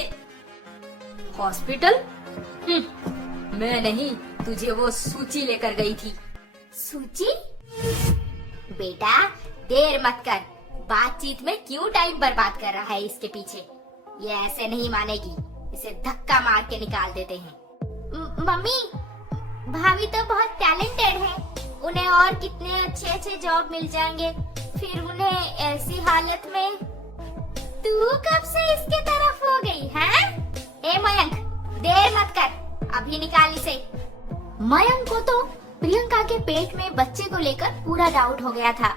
हॉस्पिटल? मैं नहीं, तुझे वो सूची लेकर गई थी। सूची? बेटा देर मत कर, बातचीत में क्यों टाइम बर्बाद कर रहा है इसके पीछे? ये ऐसे नहीं मानेगी, इसे धक्का मार के निकाल देते हैं। मम्मी, भाभी तो बहुत टैलेंटेड है, उन्हें और कितने अच्छे अच्छे जॉब मिल जाएंगे, फिर उन्हें ऐसी हालत में। तू कब से इसके तरफ हो गई है? ए मयंक, देर मत कर, अभी निकाल इसे। मयंक को तो प्रियंका के पेट में बच्चे को लेकर पूरा डाउट हो गया था।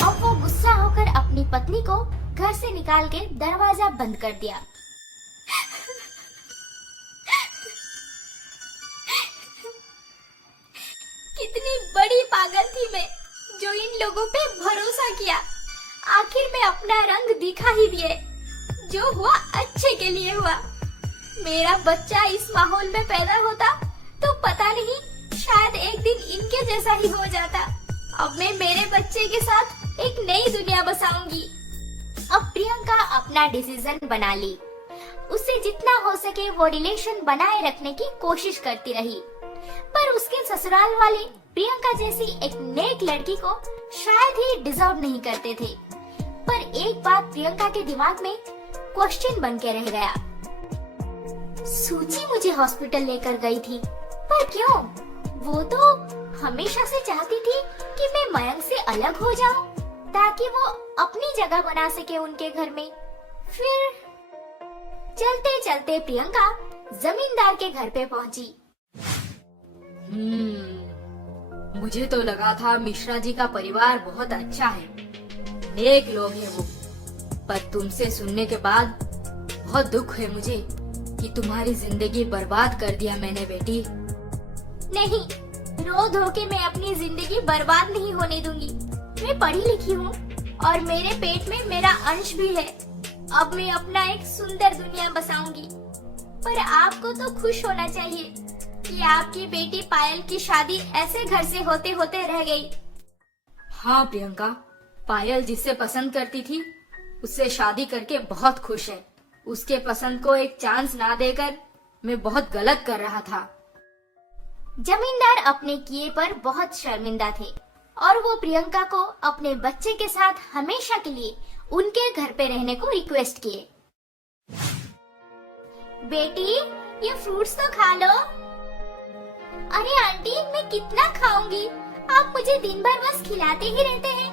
अब वो गुस्सा होकर अपनी पत्नी को घर से निकाल के दरवाजा बंद कर दिया। कितनी बड़ी पागल थी मैं, जो इन लोगों पे भरोसा किया। आखिर में अपना रंग दिखा ही दिए। जो हुआ अच्छे के लिए हुआ। मेरा बच्चा इस माहौल में पैदा होता तो पता नहीं, शायद एक दिन इनके जैसा ही हो जाता। अब मैं मेरे बच्चे के साथ एक नई दुनिया बसाऊंगी। अब प्रियंका अपना डिसीजन बना ली। उससे जितना हो सके वो रिलेशन बनाए रखने की कोशिश करती रही, पर उसके ससुराल वाले प्रियंका जैसी एक नेक लड़की को शायद ही डिजर्व नहीं करते थे। पर एक बात प्रियंका के दिमाग में क्वेश्चन बन के रह गया। सूची मुझे हॉस्पिटल लेकर गई थी, पर क्यों? वो तो हमेशा से चाहती थी कि मैं मयंक से अलग हो जाऊं, ताकि वो अपनी जगह बना सके उनके घर में। फिर चलते चलते प्रियंका जमींदार के घर पे पहुंची। मुझे तो लगा था मिश्रा जी का परिवार बहुत अच्छा है, नेक लोग हैं वो, पर तुमसे सुनने के बाद बहुत दुख है मुझे कि तुम्हारी जिंदगी बर्बाद कर दिया मैंने बेटी। नहीं, रो धो के मैं अपनी जिंदगी बर्बाद नहीं होने दूंगी। मैं पढ़ी लिखी हूँ और मेरे पेट में मेरा अंश भी है। अब मैं अपना एक सुंदर दुनिया बसाऊंगी। पर आपको तो खुश होना चाहिए कि आपकी बेटी पायल की शादी ऐसे घर से होते होते रह गई। हाँ प्रियंका, पायल जिससे पसंद करती थी उससे शादी करके बहुत खुश है। उसके पसंद को एक चांस ना देकर मैं बहुत गलत कर रहा था। जमींदार अपने किए पर बहुत शर्मिंदा थे और वो प्रियंका को अपने बच्चे के साथ हमेशा के लिए उनके घर पे रहने को रिक्वेस्ट किए। बेटी, ये फ्रूट्स तो खा लो। अरे आंटी, मैं कितना खाऊंगी, आप मुझे दिन भर बस खिलाते ही रहते हैं।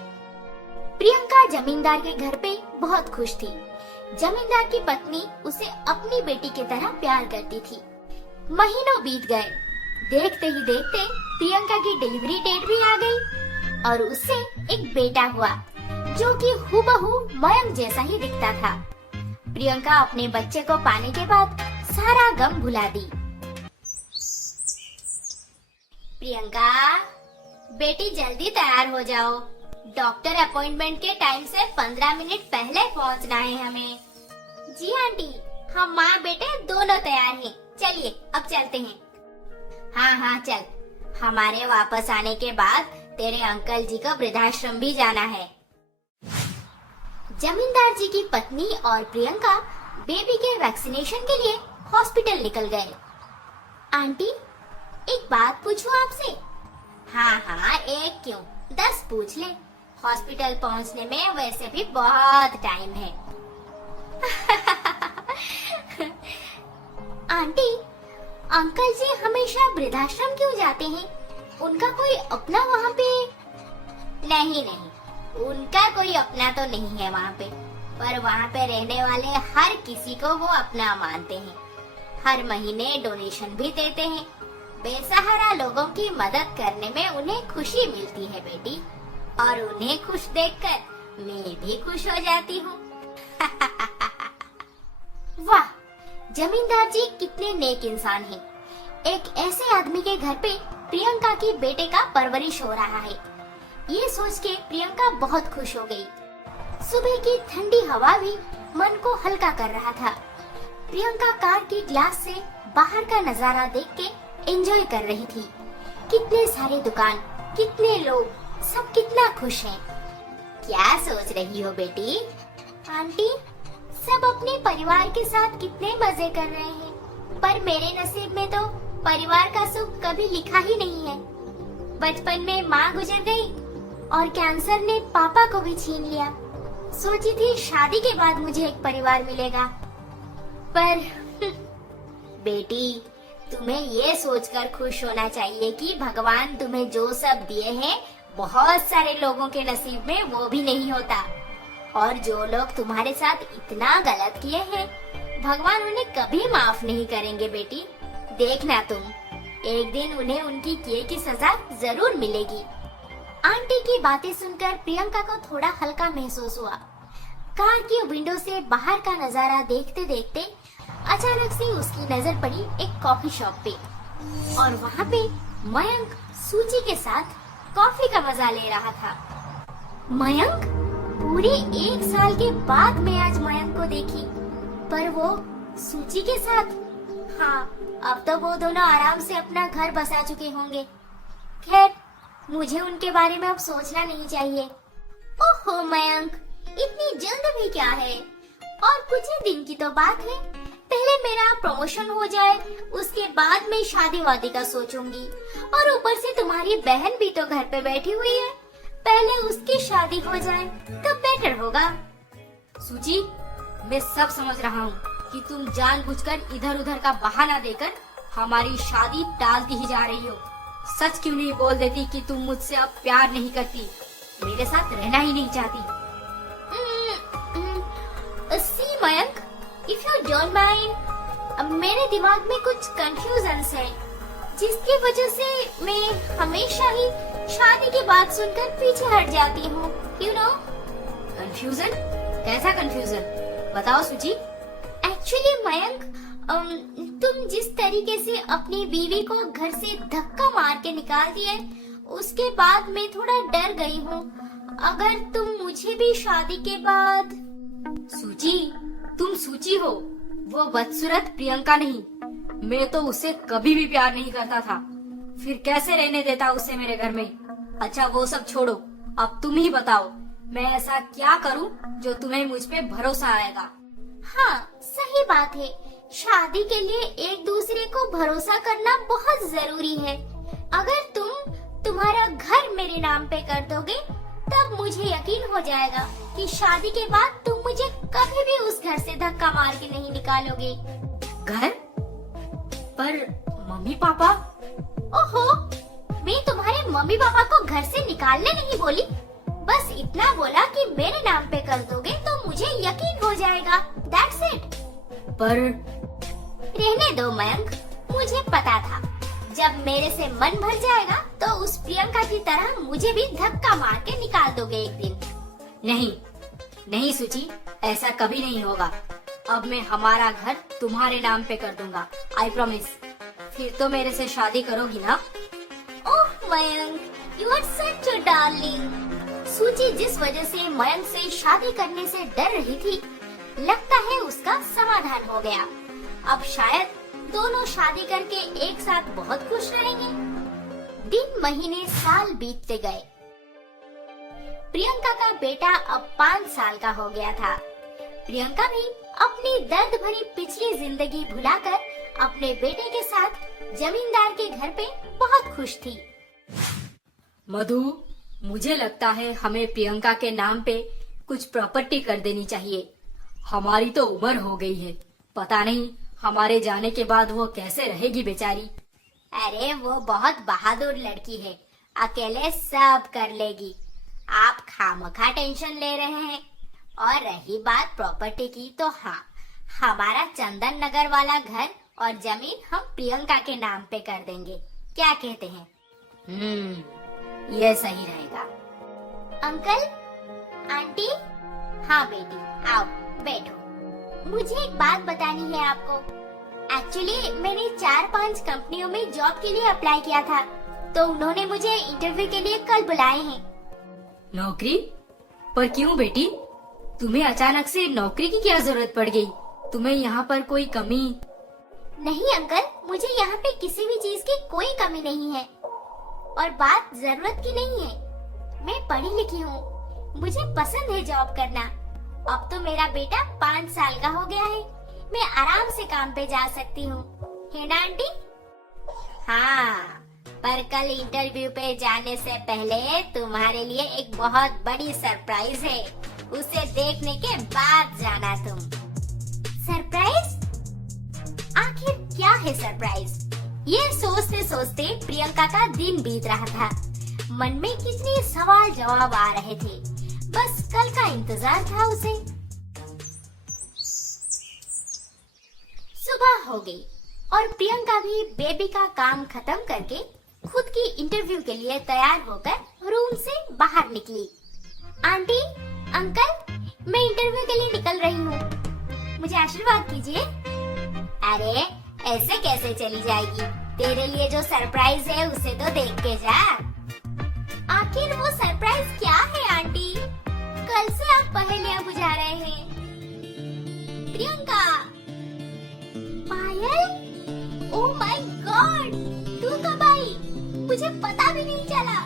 प्रियंका जमींदार के घर पे बहुत खुश थी। जमींदार की पत्नी उसे अपनी बेटी की तरह प्यार करती थी। महीनों बीत गए। देखते ही देखते प्रियंका की डिलीवरी डेट भी आ गई और उससे एक बेटा हुआ, जो कि हूबहू मयंक जैसा ही दिखता था। प्रियंका अपने बच्चे को पाने के बाद सारा गम भुला दी। प्रियंका, बेटी जल्दी तैयार हो जाओ। डॉक्टर अपॉइंटमेंट के टाइम से 15 मिनट पहले पहुंचना है हमें। जी आंटी, हम माँ बेटे दोनों तैयार हैं। चलिए अब चलते हैं। हाँ चल। हमारे वापस आने के बाद तेरे अंकल जी को वृद्धाश्रम भी जाना है। जमींदार जी की पत्नी और प्रियंका बेबी के वैक्सीनेशन के लिए हॉस्पिटल निकल गए। आंटी, एक बात पूछूं आपसे? हाँ, एक क्यों, 10 पूछ ले। हॉस्पिटल पहुंचने में वैसे भी बहुत टाइम है। आंटी, अंकल जी हमेशा वृद्धाश्रम क्यों जाते हैं? उनका कोई अपना वहाँ पे? नहीं, उनका कोई अपना तो नहीं है वहाँ पे, पर वहाँ पे रहने वाले हर किसी को वो अपना मानते हैं। हर महीने डोनेशन भी देते हैं। बेसहारा लोगों की मदद करने में उन्हें खुशी मिलती है बेटी, और उन्हें खुश देखकर मैं भी खुश हो जाती हूँ। वाह, जमींदार जी कितने नेक इंसान हैं। एक ऐसे आदमी के घर पे प्रियंका के बेटे का परवरिश हो रहा है। ये सोच के प्रियंका बहुत खुश हो गई। सुबह की ठंडी हवा भी मन को हल्का कर रहा था। प्रियंका कार की ग्लास से बाहर का नजारा देख के एंजॉय कर रही थी। कितने सारे दुकान, कितने लोग, सब कितना खुश हैं। क्या सोच रही हो बेटी? आंटी, सब अपने परिवार के साथ कितने मजे कर रहे हैं, पर मेरे नसीब में तो परिवार का सुख कभी लिखा ही नहीं है। बचपन में माँ गुजर गई और कैंसर ने पापा को भी छीन लिया। सोची थी शादी के बाद मुझे एक परिवार मिलेगा, पर बेटी, तुम्हें ये सोचकर खुश होना चाहिए कि भगवान तुम्हें जो सब दिए हैं बहुत सारे लोगों के नसीब में वो भी नहीं होता। और जो लोग तुम्हारे साथ इतना गलत किए हैं, भगवान उन्हें कभी माफ नहीं करेंगे बेटी। देखना तुम, एक दिन उन्हें उनकी किए की सजा जरूर मिलेगी। आंटी की बातें सुनकर प्रियंका को थोड़ा हल्का महसूस हुआ। कार की विंडो से बाहर का नजारा देखते देखते अचानक से उसकी नजर पड़ी एक कॉफी शॉप पे, और वहाँ पे मयंक सूची के साथ कॉफी का मजा ले रहा था। मयंक? पूरे 1 साल के बाद मैं आज मयंक को देखी, पर वो सूची के साथ। हाँ, अब तो वो दोनों आराम से अपना घर बसा चुके होंगे। खैर, मुझे उनके बारे में अब सोचना नहीं चाहिए। ओहो मयंक, इतनी जल्द भी क्या है? और कुछ ही दिन की तो बात है। पहले मेरा प्रमोशन हो जाए, उसके बाद मैं शादी वादी का सोचूंगी। और ऊपर से तुम्हारी बहन भी तो घर पे बैठी हुई है, पहले उसकी शादी हो जाए तो बेटर होगा। सूची, मैं सब समझ रहा हूँ कि तुम जानबूझकर इधर उधर का बहाना देकर हमारी शादी टालती ही जा रही हो। सच क्यों नहीं बोल देती कि तुम मुझसे अब प्यार नहीं करती, मेरे साथ रहना ही नहीं चाहती? See Mayank, if you don't mind, मेरे दिमाग में कुछ कंफ्यूजन्स है, जिसकी वजह से मैं हमेशा ही शादी की बात सुनकर पीछे हट जाती हूँ। You know. कंफ्यूजन? कैसा कंफ्यूजन? बताओ सूची। एक्चुअली मयंक, तुम जिस तरीके से अपनी बीवी को घर से धक्का मार के निकाल दिए, उसके बाद मैं थोड़ा डर गई हूँ। अगर तुम मुझे भी शादी के बाद। सूची, तुम सूची हो, वो बदसूरत प्रियंका नहीं। मैं तो उसे कभी भी प्यार नहीं करता था, फिर कैसे रहने देता उसे मेरे घर में। अच्छा वो सब छोड़ो, अब तुम ही बताओ, मैं ऐसा क्या करूं जो तुम्हें मुझ पे भरोसा आएगा? हाँ, सही बात है। शादी के लिए एक दूसरे को भरोसा करना बहुत जरूरी है। अगर तुम्हारा घर मेरे नाम पे कर दोगे, तब मुझे यकीन हो जाएगा कि शादी के बाद तुम मुझे कभी भी उस घर से धक्का मार के नहीं निकालोगे। घर? पर मम्मी पापा? ओहो, मैं तुम्हारे मम्मी पापा को घर से निकालने नहीं बोली, बस इतना बोला कि मेरे नाम पे कर दोगे तो मुझे यकीन हो जाएगा। That's it। पर रहने दो मयंक, मुझे पता था जब मेरे से मन भर जाएगा तो उस प्रियंका की तरह मुझे भी धक्का मार के निकाल दोगे एक दिन। नहीं नहीं सूची, ऐसा कभी नहीं होगा। अब मैं हमारा घर तुम्हारे नाम पे कर दूंगा, आई प्रॉमिस। फिर तो मेरे से शादी करोगी ना? Oh Mayank, you are such a darling. सूची जिस वजह से मयंक से शादी करने से डर रही थी, लगता है उसका समाधान हो गया। अब शायद दोनों शादी करके एक साथ बहुत खुश रहेंगे। दिन, महीने, साल बीतते गए। प्रियंका का बेटा अब 5 साल का हो गया था। प्रियंका भी अपनी दर्द भरी पिछली जिंदगी भुलाकर अपने बेटे के साथ जमींदार के घर पे बहुत खुश थी। मधु, मुझे लगता है हमें प्रियंका के नाम पे कुछ प्रॉपर्टी कर देनी चाहिए। हमारी तो उम्र हो गई है, पता नहीं हमारे जाने के बाद वो कैसे रहेगी बेचारी। अरे वो बहुत बहादुर लड़की है, अकेले सब कर लेगी। आप खामखा टेंशन ले रहे हैं। और रही बात प्रॉपर्टी की, तो हाँ, हमारा चंदन नगर वाला घर और जमीन हम प्रियंका के नाम पे कर देंगे। क्या कहते हैं? ये सही रहेगा। Uncle, aunty. हाँ बेटी, आओ बैठो। मुझे एक बात बतानी है आपको। एक्चुअली मैंने 4-5 कंपनियों में जॉब के लिए अप्लाई किया था, तो उन्होंने मुझे इंटरव्यू के लिए कल बुलाए हैं। नौकरी? पर क्यों बेटी? तुम्हें अचानक से नौकरी की क्या जरूरत पड़ गई? तुम्हें यहाँ पर कोई कमी? नहीं अंकल, मुझे यहाँ पे किसी भी चीज की कोई कमी नहीं है और बात जरूरत की नहीं है। मैं पढ़ी लिखी हूँ, मुझे पसंद है जॉब करना। अब तो मेरा बेटा 5 साल का हो गया है, मैं आराम से काम पे जा सकती हूँ, है ना आंटी? हाँ, पर कल इंटरव्यू पे जाने से पहले तुम्हारे लिए एक बहुत बड़ी सरप्राइज है, उसे देखने के बाद जाना तुम। सरप्राइज? आखिर क्या है सरप्राइज? ये सोचते सोचते प्रियंका का दिन बीत रहा था। मन में कितने सवाल जवाब आ रहे थे, बस कल का इंतजार था उसे। सुबह हो गई और प्रियंका भी बेबी का काम खत्म करके खुद की इंटरव्यू के लिए तैयार होकर रूम से बाहर निकली। आंटी, अंकल, मैं इंटरव्यू के लिए निकल रही हूँ, मुझे आशीर्वाद कीजिए। अरे ऐसे कैसे चली जाएगी? तेरे लिए जो सरप्राइज है उसे तो देख के जा। आखिर वो सरप्राइज क्या है आंटी? कल से आप पहेलियां बुझा रहे हैं। प्रियंका, पायल, ओह माय गॉड, तू कब आई? मुझे पता भी नहीं चला।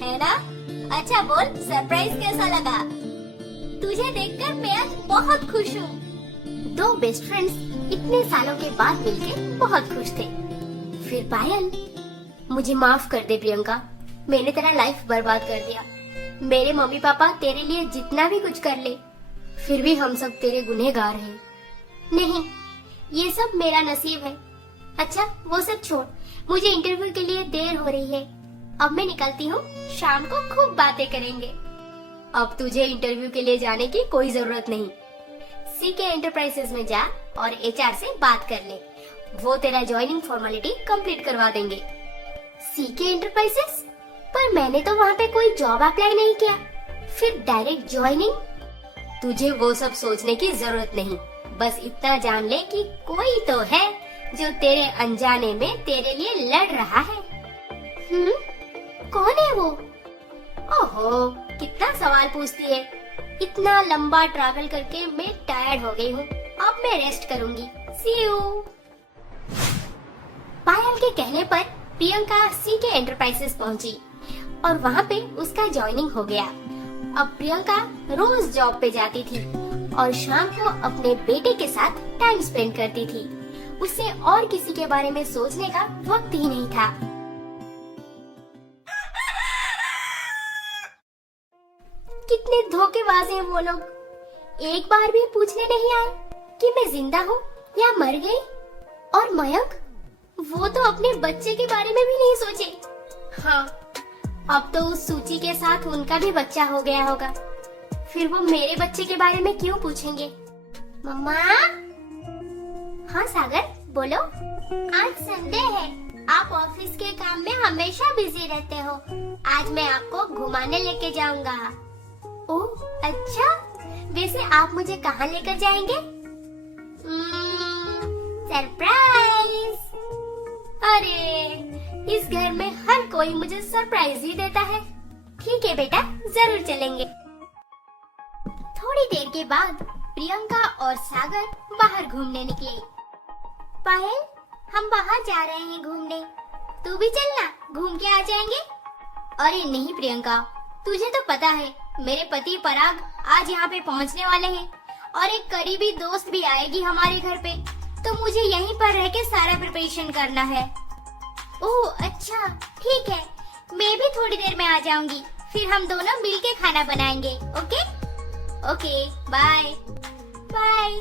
है ना? अच्छा बोल, सरप्राइज कैसा लगा? तुझे देखकर मैं आज बहुत खुश हूँ। दो बेस्ट फ्रेंड्स इतने सालों के बाद मिलके बहुत खुश थे। फिर पायल, मुझे माफ कर दे प्रियंका, मैंने तेरा लाइफ बर्बाद कर दिया। मेरे मम्मी पापा तेरे लिए जितना भी कुछ कर ले, फिर भी हम सब तेरे गुनहगार हैं। नहीं, ये सब मेरा नसीब है। अच्छा वो सब छोड़, मुझे इंटरव्यू के लिए देर हो रही है, अब मैं निकलती हूँ, शाम को खूब बातें करेंगे। अब तुझे इंटरव्यू के लिए जाने की कोई जरूरत नहीं। सीके एंटरप्राइजेस में जा और एचआर से बात कर ले, वो तेरा ज्वाइनिंग फॉर्मेलिटी कंप्लीट करवा देंगे। CK Enterprises? पर मैंने तो वहाँ पे कोई जॉब अप्लाई नहीं किया, फिर डायरेक्ट ज्वाइनिंग? तुझे वो सब सोचने की जरूरत नहीं, बस इतना जान ले कि कोई तो है जो तेरे अनजाने में तेरे लिए लड़ रहा है। कौन है वो? ओहो, कितना सवाल पूछती है। इतना लंबा ट्रैवल करके मैं टायर्ड हो गई हूँ, अब मैं रेस्ट करूँगी। सी यू। पायल के कहने पर प्रियंका सीके एंटरप्राइजेस पहुँची और वहाँ पे उसका ज्वाइनिंग हो गया। अब प्रियंका रोज जॉब पे जाती थी और शाम को अपने बेटे के साथ टाइम स्पेंड करती थी। उसे और किसी के बारे में सोचने का वक्त ही नहीं था। कितने धोखेबाज हैं वो लोग, एक बार भी पूछने नहीं आए कि मैं जिंदा हूँ या मर गई। और मयंक, वो तो अपने बच्चे के बारे में भी नहीं सोचे। हाँ, अब तो उस सूची के साथ उनका भी बच्चा हो गया होगा, फिर वो मेरे बच्चे के बारे में क्यों पूछेंगे? मम्मा? हाँ सागर, बोलो। आज संडे है, आप ऑफिस के काम में हमेशा बिजी रहते हो, आज मैं आपको घुमाने लेके जाऊंगा। ओह अच्छा, वैसे आप मुझे कहाँ लेकर जाएंगे? सरप्राइज। अरे इस घर में हर कोई मुझे सरप्राइज ही देता है। ठीक है बेटा, जरूर चलेंगे। थोड़ी देर के बाद प्रियंका और सागर बाहर घूमने निकले। पायल, हम बाहर जा रहे हैं घूमने, तू भी चलना, घूम के आ जाएंगे। अरे नहीं प्रियंका, तुझे तो पता है मेरे पति पराग आज यहाँ पे पहुँचने वाले हैं और एक करीबी दोस्त भी आएगी हमारे घर पे, तो मुझे यहीं पर रह के सारा प्रिपरेशन करना है। ओह अच्छा, ठीक है, मैं भी थोड़ी देर में आ जाऊंगी, फिर हम दोनों मिलके खाना बनाएंगे। Okay okay, bye bye.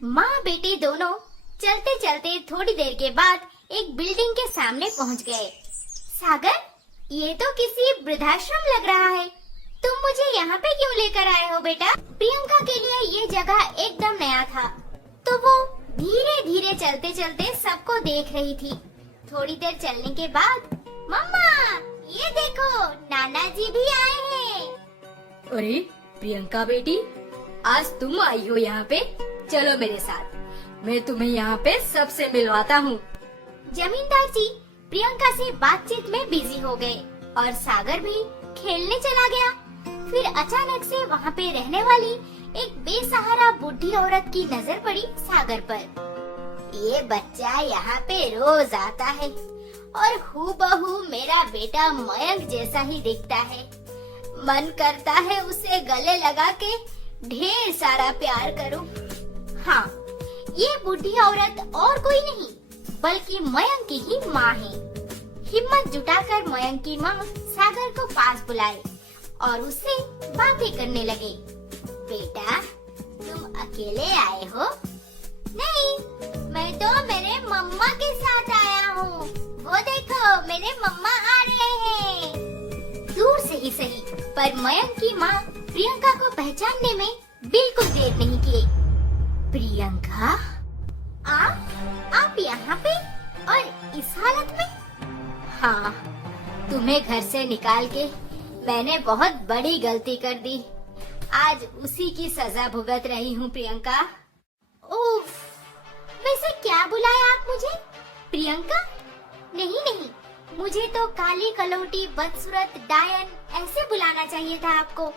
माँ बेटे दोनों चलते चलते थोड़ी देर के बाद एक बिल्डिंग के सामने पहुँच गए। सागर, ये तो किसी वृद्धाश्रम लग रहा है, तुम मुझे यहाँ पे क्यों लेकर आए हो बेटा? प्रियंका के लिए ये जगह एकदम नया था, तो वो धीरे धीरे चलते चलते सबको देख रही थी। थोड़ी देर चलने के बाद, मम्मा ये देखो, नाना जी भी आए हैं। अरे प्रियंका बेटी, आज तुम आई हो यहाँ पे, चलो मेरे साथ, मैं तुम्हें यहाँ पे सबसे मिलवाता हूँ। जमींदार जी प्रियंका से बातचीत में बिजी हो गए और सागर भी खेलने चला गया। फिर अचानक से वहाँ पे रहने वाली एक बेसहारा बूढ़ी औरत की नजर पड़ी सागर पर। ये बच्चा यहाँ पे रोज आता है और हूबहू मेरा बेटा मयंक जैसा ही दिखता है। मन करता है उसे गले लगा के ढेर सारा प्यार करूं। हाँ, ये बूढ़ी औरत और कोई नहीं बल्कि मयंक की ही माँ है। हिम्मत जुटाकर मयंक की माँ सागर को पास बुलाए और उससे बातें करने लगे। बेटा, तुम अकेले आए हो? नहीं, मैं तो मेरे मम्मा के साथ आया हूँ। वो देखो, मेरे मम्मा आ रहे हैं। दूर से ही सही, पर मयंक की माँ प्रियंका को पहचानने में बिल्कुल देर नहीं किए। प्रियंका, आप यहाँ पे और इस हालत में? हाँ, तुम्हें घर से निकाल के मैंने बहुत बड़ी गलती कर दी। आज उसी की सजा भुगत रही हूँ प्रियंका। उफ, वैसे क्या बुलाया आप मुझे? प्रियंका? नहीं, मुझे तो काली कलौटी बदसूरत डायन ऐसे बुलाना चाहिए था आपको।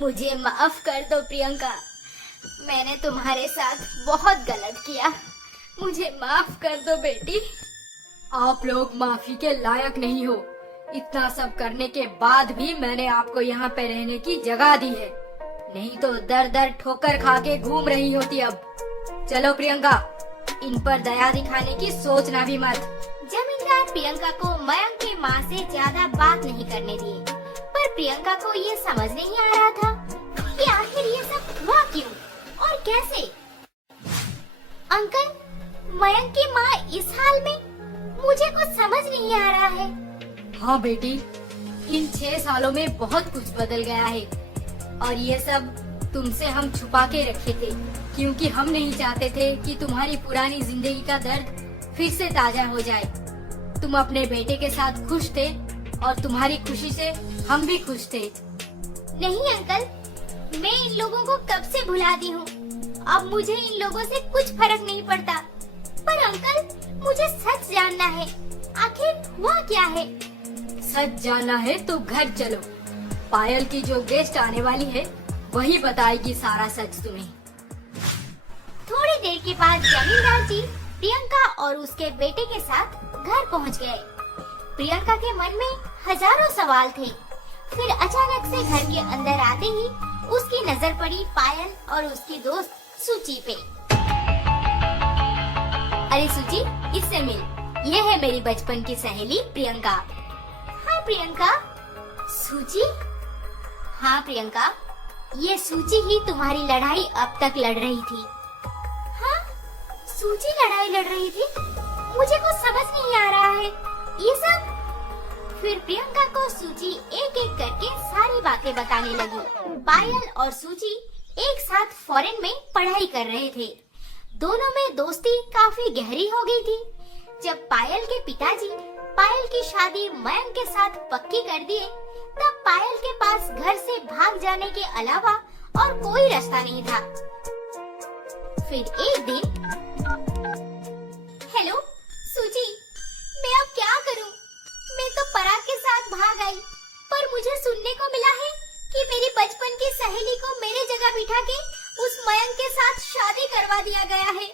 मुझे माफ कर दो प्रियंका, मैंने तुम्हारे साथ बहुत गलत किया। मुझे माफ कर दो बेटी। आप लोग माफी के लायक नहीं हो। इतना सब करने के बाद भी मैंने आपको यहाँ पे रहने की जगह दी है, नहीं तो दर दर ठोकर खा के घूम रही होती। अब चलो प्रियंका, इन पर दया दिखाने की सोचना भी मत। जमींदार प्रियंका को मयंक की माँ से ज्यादा बात नहीं करने दिए, पर प्रियंका को ये समझ नहीं आ रहा था कि आखिर ये सब हुआ क्यों और कैसे। अंकल, मयंक की माँ इस हाल में, मुझे कुछ समझ नहीं आ रहा है। हाँ बेटी, इन 6 सालों में बहुत कुछ बदल गया है और ये सब तुमसे हम छुपा के रखे थे, क्योंकि हम नहीं चाहते थे कि तुम्हारी पुरानी जिंदगी का दर्द फिर से ताजा हो जाए। तुम अपने बेटे के साथ खुश थे और तुम्हारी खुशी से हम भी खुश थे। नहीं अंकल, मैं इन लोगों को कब से भुला दी हूँ। अब मुझे इन लोगों से कुछ फर्क नहीं पड़ता। पर अंकल, मुझे सच जानना है, आखिर हुआ क्या है? सच जानना है तो घर चलो। पायल की जो गेस्ट आने वाली है वही बताएगी सारा सच तुम्हें। थोड़ी देर के बाद जमींदार जी प्रियंका और उसके बेटे के साथ घर पहुंच गए। प्रियंका के मन में हजारों सवाल थे। फिर अचानक से घर के अंदर आते ही उसकी नजर पड़ी पायल और उसकी दोस्त सूची पे। अरे सूची, इससे मिल। ये है मेरी बचपन की सहेली प्रियंका। हाँ प्रियंका। सूची? हाँ प्रियंका, ये सूची ही तुम्हारी लड़ाई अब तक लड़ रही थी। हाँ, सूची लड़ाई लड़ रही थी? मुझे कुछ समझ नहीं आ रहा है ये सब। फिर प्रियंका को सूची एक एक करके सारी बातें बताने लगी। पायल और सूची एक साथ फॉरेन में पढ़ाई कर रहे थे। दोनों में दोस्ती काफी गहरी हो गई थी। जब पायल के पिताजी पायल की शादी मयंक के साथ पक्की कर दिए, तब पायल के पास घर से भाग जाने के अलावा और कोई रास्ता नहीं था। फिर एक दिन, हेलो सूची, मैं अब क्या करूं? मैं तो पराग के साथ भाग आई, पर मुझे सुनने को मिला है कि मेरी बचपन की सहेली को मेरे जगह बिठा के उस मयंक के साथ शादी करवा दिया गया है।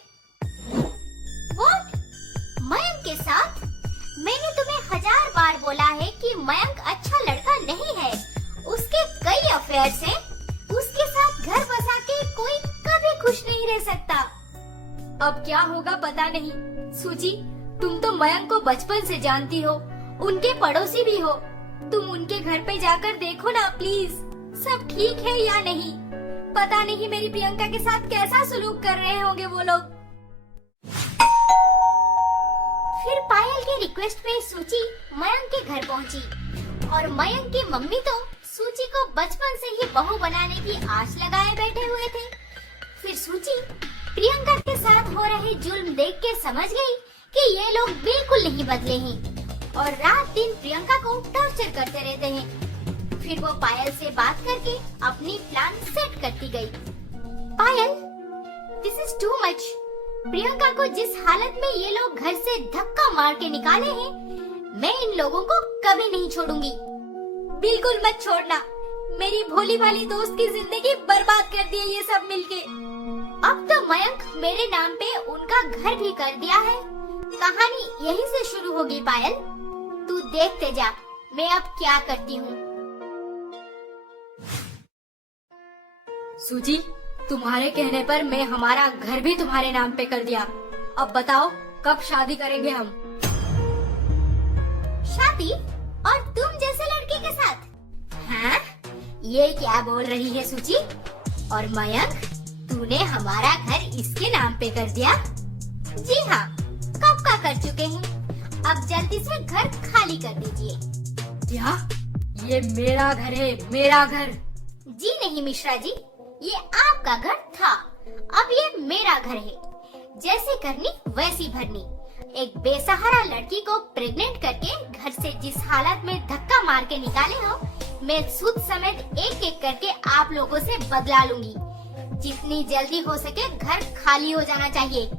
What? मयंक के साथ? मैंने तुम्हें 1000 बार बोला है कि मयंक अच्छा लड़का नहीं है। उसके कई अफेयर्स हैं। उसके साथ घर बसा के कोई कभी खुश नहीं रह सकता। अब क्या होगा पता नहीं। सूची, तुम तो मयंक को बचपन से जानती हो, उनके पड़ोसी भी हो। तुम उनके घर पे जाकर देखो ना प्लीज, सब ठीक है या नहीं। पता नहीं मेरी प्रियंका के साथ कैसा सुलूक कर रहे होंगे वो लोग। फिर पायल के रिक्वेस्ट पे सूची मयंक के घर पहुंची और मयंक की मम्मी तो सूची को बचपन से ही बहू बनाने की आस लगाए बैठे हुए थे। फिर सूची प्रियंका के साथ हो रहे जुल्म देख के समझ गई कि ये लोग बिल्कुल नहीं बदले हैं और रात दिन प्रियंका को टॉर्चर करते रहते हैं। फिर वो पायल से बात करके अपनी प्लान सेट करती गई। Payal, this is too much. Priyanka को जिस हालत में ये लोग घर से धक्का मार के निकाले हैं, मैं इन लोगों को कभी नहीं छोड़ूंगी। बिल्कुल मत छोड़ना, मेरी भोली भाली दोस्त की जिंदगी बर्बाद कर दी है ये सब मिलके। अब तो मयंक मेरे नाम पे उनका घर भी कर दिया है। कहानी यहीं से शुरू होगी पायल। तू देखते जा मैं अब क्या करती हूँ। सूजी, तुम्हारे कहने पर मैं हमारा घर भी तुम्हारे नाम पे कर दिया। अब बताओ कब शादी करेंगे हम? शादी? और तुम जैसे लड़के के साथ? हाँ? ये क्या बोल रही है सूची? और मयंक, तूने हमारा घर इसके नाम पे कर दिया? जी हाँ, कब का कर चुके हैं। अब जल्दी से घर खाली कर दीजिए। क्या? ये मेरा घर है, मेरा घर। जी नहीं मिश्रा जी, ये आपका घर था, अब ये मेरा घर है। जैसे करनी वैसी भरनी। एक बेसहारा लड़की को प्रेग्नेंट करके घर से जिस हालत में धक्का मार के निकाले हो, मैं सूद समेत एक एक करके आप लोगों से बदला लूंगी। जितनी जल्दी हो सके घर खाली हो जाना चाहिए।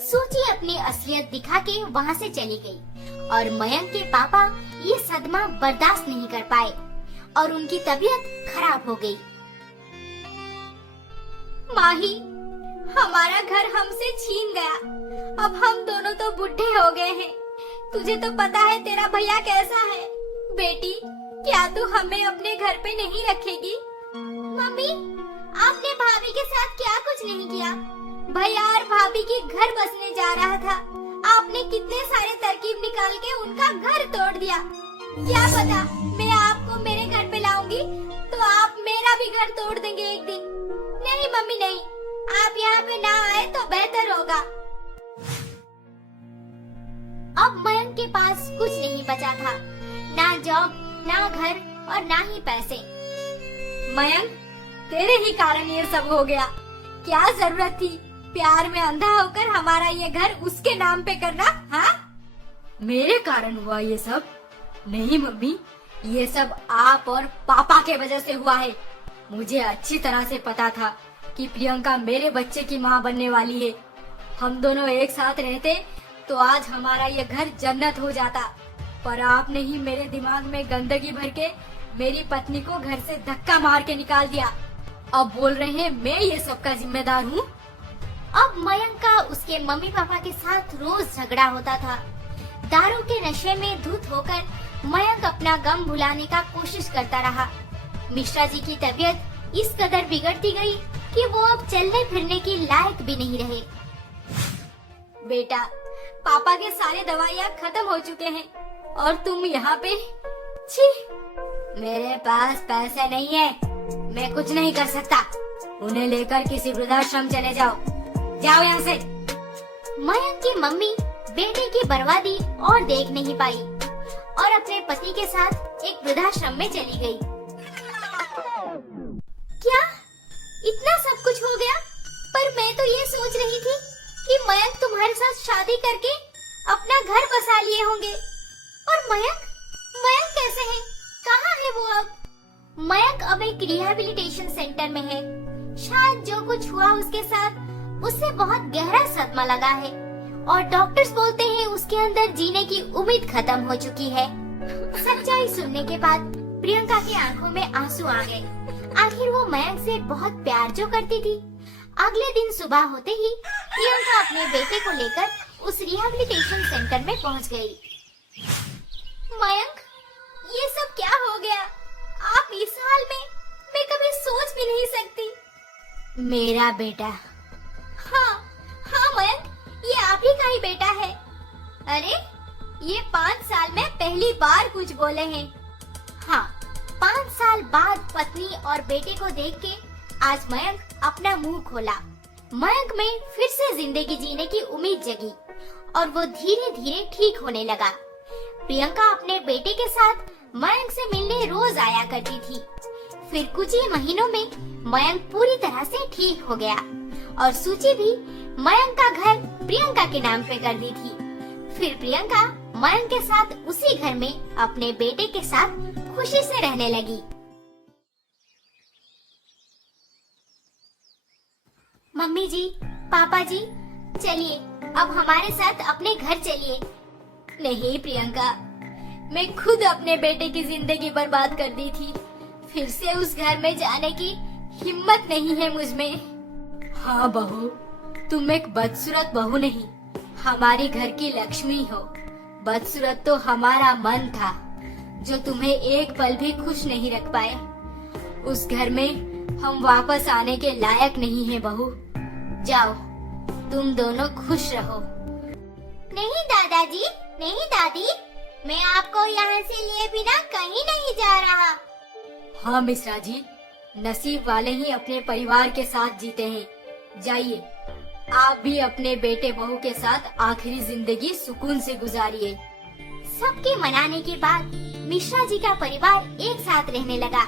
सूची अपनी असलियत दिखा के वहाँ से चली गई और मयंक के पापा ये सदमा बर्दाश्त नहीं कर पाए और उनकी तबीयत खराब हो गई। माही, हमारा घर हमसे छीन गया। अब हम दोनों तो बुढ़े हो गए हैं। तुझे तो पता है तेरा भैया कैसा है। बेटी, क्या तू हमें अपने घर पे नहीं रखेगी? मम्मी, आपने भाभी के साथ क्या कुछ नहीं किया। भैया और भाभी के घर बसने जा रहा था, आपने कितने सारे तरकीब निकाल के उनका घर तोड़ दिया। क्या पता मैं आपको मेरे घर पे लाऊंगी तो आप मेरा भी घर तोड़ देंगे एक दिन। नहीं मम्मी नहीं, आप यहाँ पे ना आए तो बेहतर होगा। अब मयंक के पास कुछ नहीं बचा था, ना जॉब, ना घर और ना ही पैसे। मयंक, तेरे ही कारण ये सब हो गया। क्या जरूरत थी प्यार में अंधा होकर हमारा ये घर उसके नाम पे करना? हाँ, मेरे कारण हुआ ये सब? नहीं मम्मी, ये सब आप और पापा के वजह से हुआ है। मुझे अच्छी तरह से पता था कि प्रियंका मेरे बच्चे की माँ बनने वाली है। हम दोनों एक साथ रहते तो आज हमारा ये घर जन्नत हो जाता, पर आपने ही मेरे दिमाग में गंदगी भर के मेरी पत्नी को घर से धक्का मार के निकाल दिया। अब बोल रहे हैं मैं ये सब का जिम्मेदार हूँ। अब मयंक का उसके मम्मी पापा के साथ रोज झगड़ा होता था। दारू के नशे में धुत होकर मयंक अपना गम भुलाने का कोशिश करता रहा। मिश्रा जी की तबीयत इस कदर बिगड़ती गई कि वो अब चलने फिरने की लायक भी नहीं रहे। बेटा, पापा के सारे दवाइयाँ खत्म हो चुके हैं और तुम यहाँ पे। छी, मेरे पास पैसे नहीं है, मैं कुछ नहीं कर सकता। उन्हें लेकर किसी वृद्धाश्रम चले जाओ, जाओ यहाँ से। मयंक की मम्मी बेटे की बर्बादी और देख नहीं पाई और अपने पति के साथ एक वृद्धाश्रम में चली गई। क्या इतना सब कुछ हो गया? पर मैं तो ये सोच रही थी कि मयंक तुम्हारे साथ शादी करके अपना घर बसा लिए होंगे। और मयंक कैसे है? कहाँ है वो अब? मयंक अब एक रिहैबिलिटेशन सेंटर में है। शायद जो कुछ हुआ उसके साथ उससे बहुत गहरा सदमा लगा है और डॉक्टर्स बोलते हैं उसके अंदर जीने की उम्मीद खत्म हो चुकी है। सच्चाई सुनने के बाद प्रियंका की आंखों में आंसू आ गए। आखिर वो मयंक से बहुत प्यार जो करती थी। अगले दिन सुबह होते ही प्रियंका अपने बेटे को लेकर उस रिहैबिलिटेशन सेंटर में पहुंच गई। मयंक, ये सब क्या हो गया? आप इस हाल में? मैं कभी सोच भी नहीं सकती। मेरा बेटा? हाँ मयंक, ये आप ही का ही बेटा है। अरे, ये 5 साल में पहली बार कुछ बोले हैं। हाँ, 5 साल बाद पत्नी और बेटे को देख के आज मयंक अपना मुंह खोला। मयंक में फिर से जिंदगी जीने की उम्मीद जगी और वो धीरे धीरे ठीक होने लगा। प्रियंका अपने बेटे के साथ मयंक से मिलने रोज आया करती थी। फिर कुछ ही महीनों में मयंक पूरी तरह से ठीक हो गया और सूची भी मयंक का घर प्रियंका के नाम पे कर दी थी। फिर प्रियंका मयंक के साथ उसी घर में अपने बेटे के साथ खुशी से रहने लगी। मम्मी जी, पापा जी, चलिए अब हमारे साथ अपने घर चलिए। नहीं प्रियंका, मैं खुद अपने बेटे की जिंदगी बर्बाद कर दी थी, फिर से उस घर में जाने की हिम्मत नहीं है मुझ में। हाँ बहू, तुम एक बदसूरत बहू नहीं, हमारी घर की लक्ष्मी हो। बदसूरत तो हमारा मन था जो तुम्हें एक पल भी खुश नहीं रख पाए। उस घर में हम वापस आने के लायक नहीं हैं बहू। जाओ, तुम दोनों खुश रहो। नहीं दादाजी, नहीं दादी, मैं आपको यहाँ से लिए बिना कहीं नहीं जा रहा। हाँ मिश्रा जी, नसीब वाले ही अपने परिवार के साथ जीते हैं। जाइए, आप भी अपने बेटे बहू के साथ आखिरी जिंदगी सुकून से गुजारिए। सबके मनाने के बाद मिश्रा जी का परिवार एक साथ रहने लगा।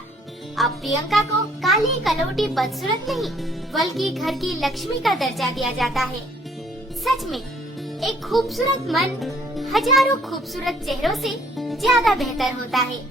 अब प्रियंका को काली कलौटी बदसूरत नहीं बल्कि घर की लक्ष्मी का दर्जा दिया जाता है। सच में एक खूबसूरत मन हजारों खूबसूरत चेहरों से ज्यादा बेहतर होता है।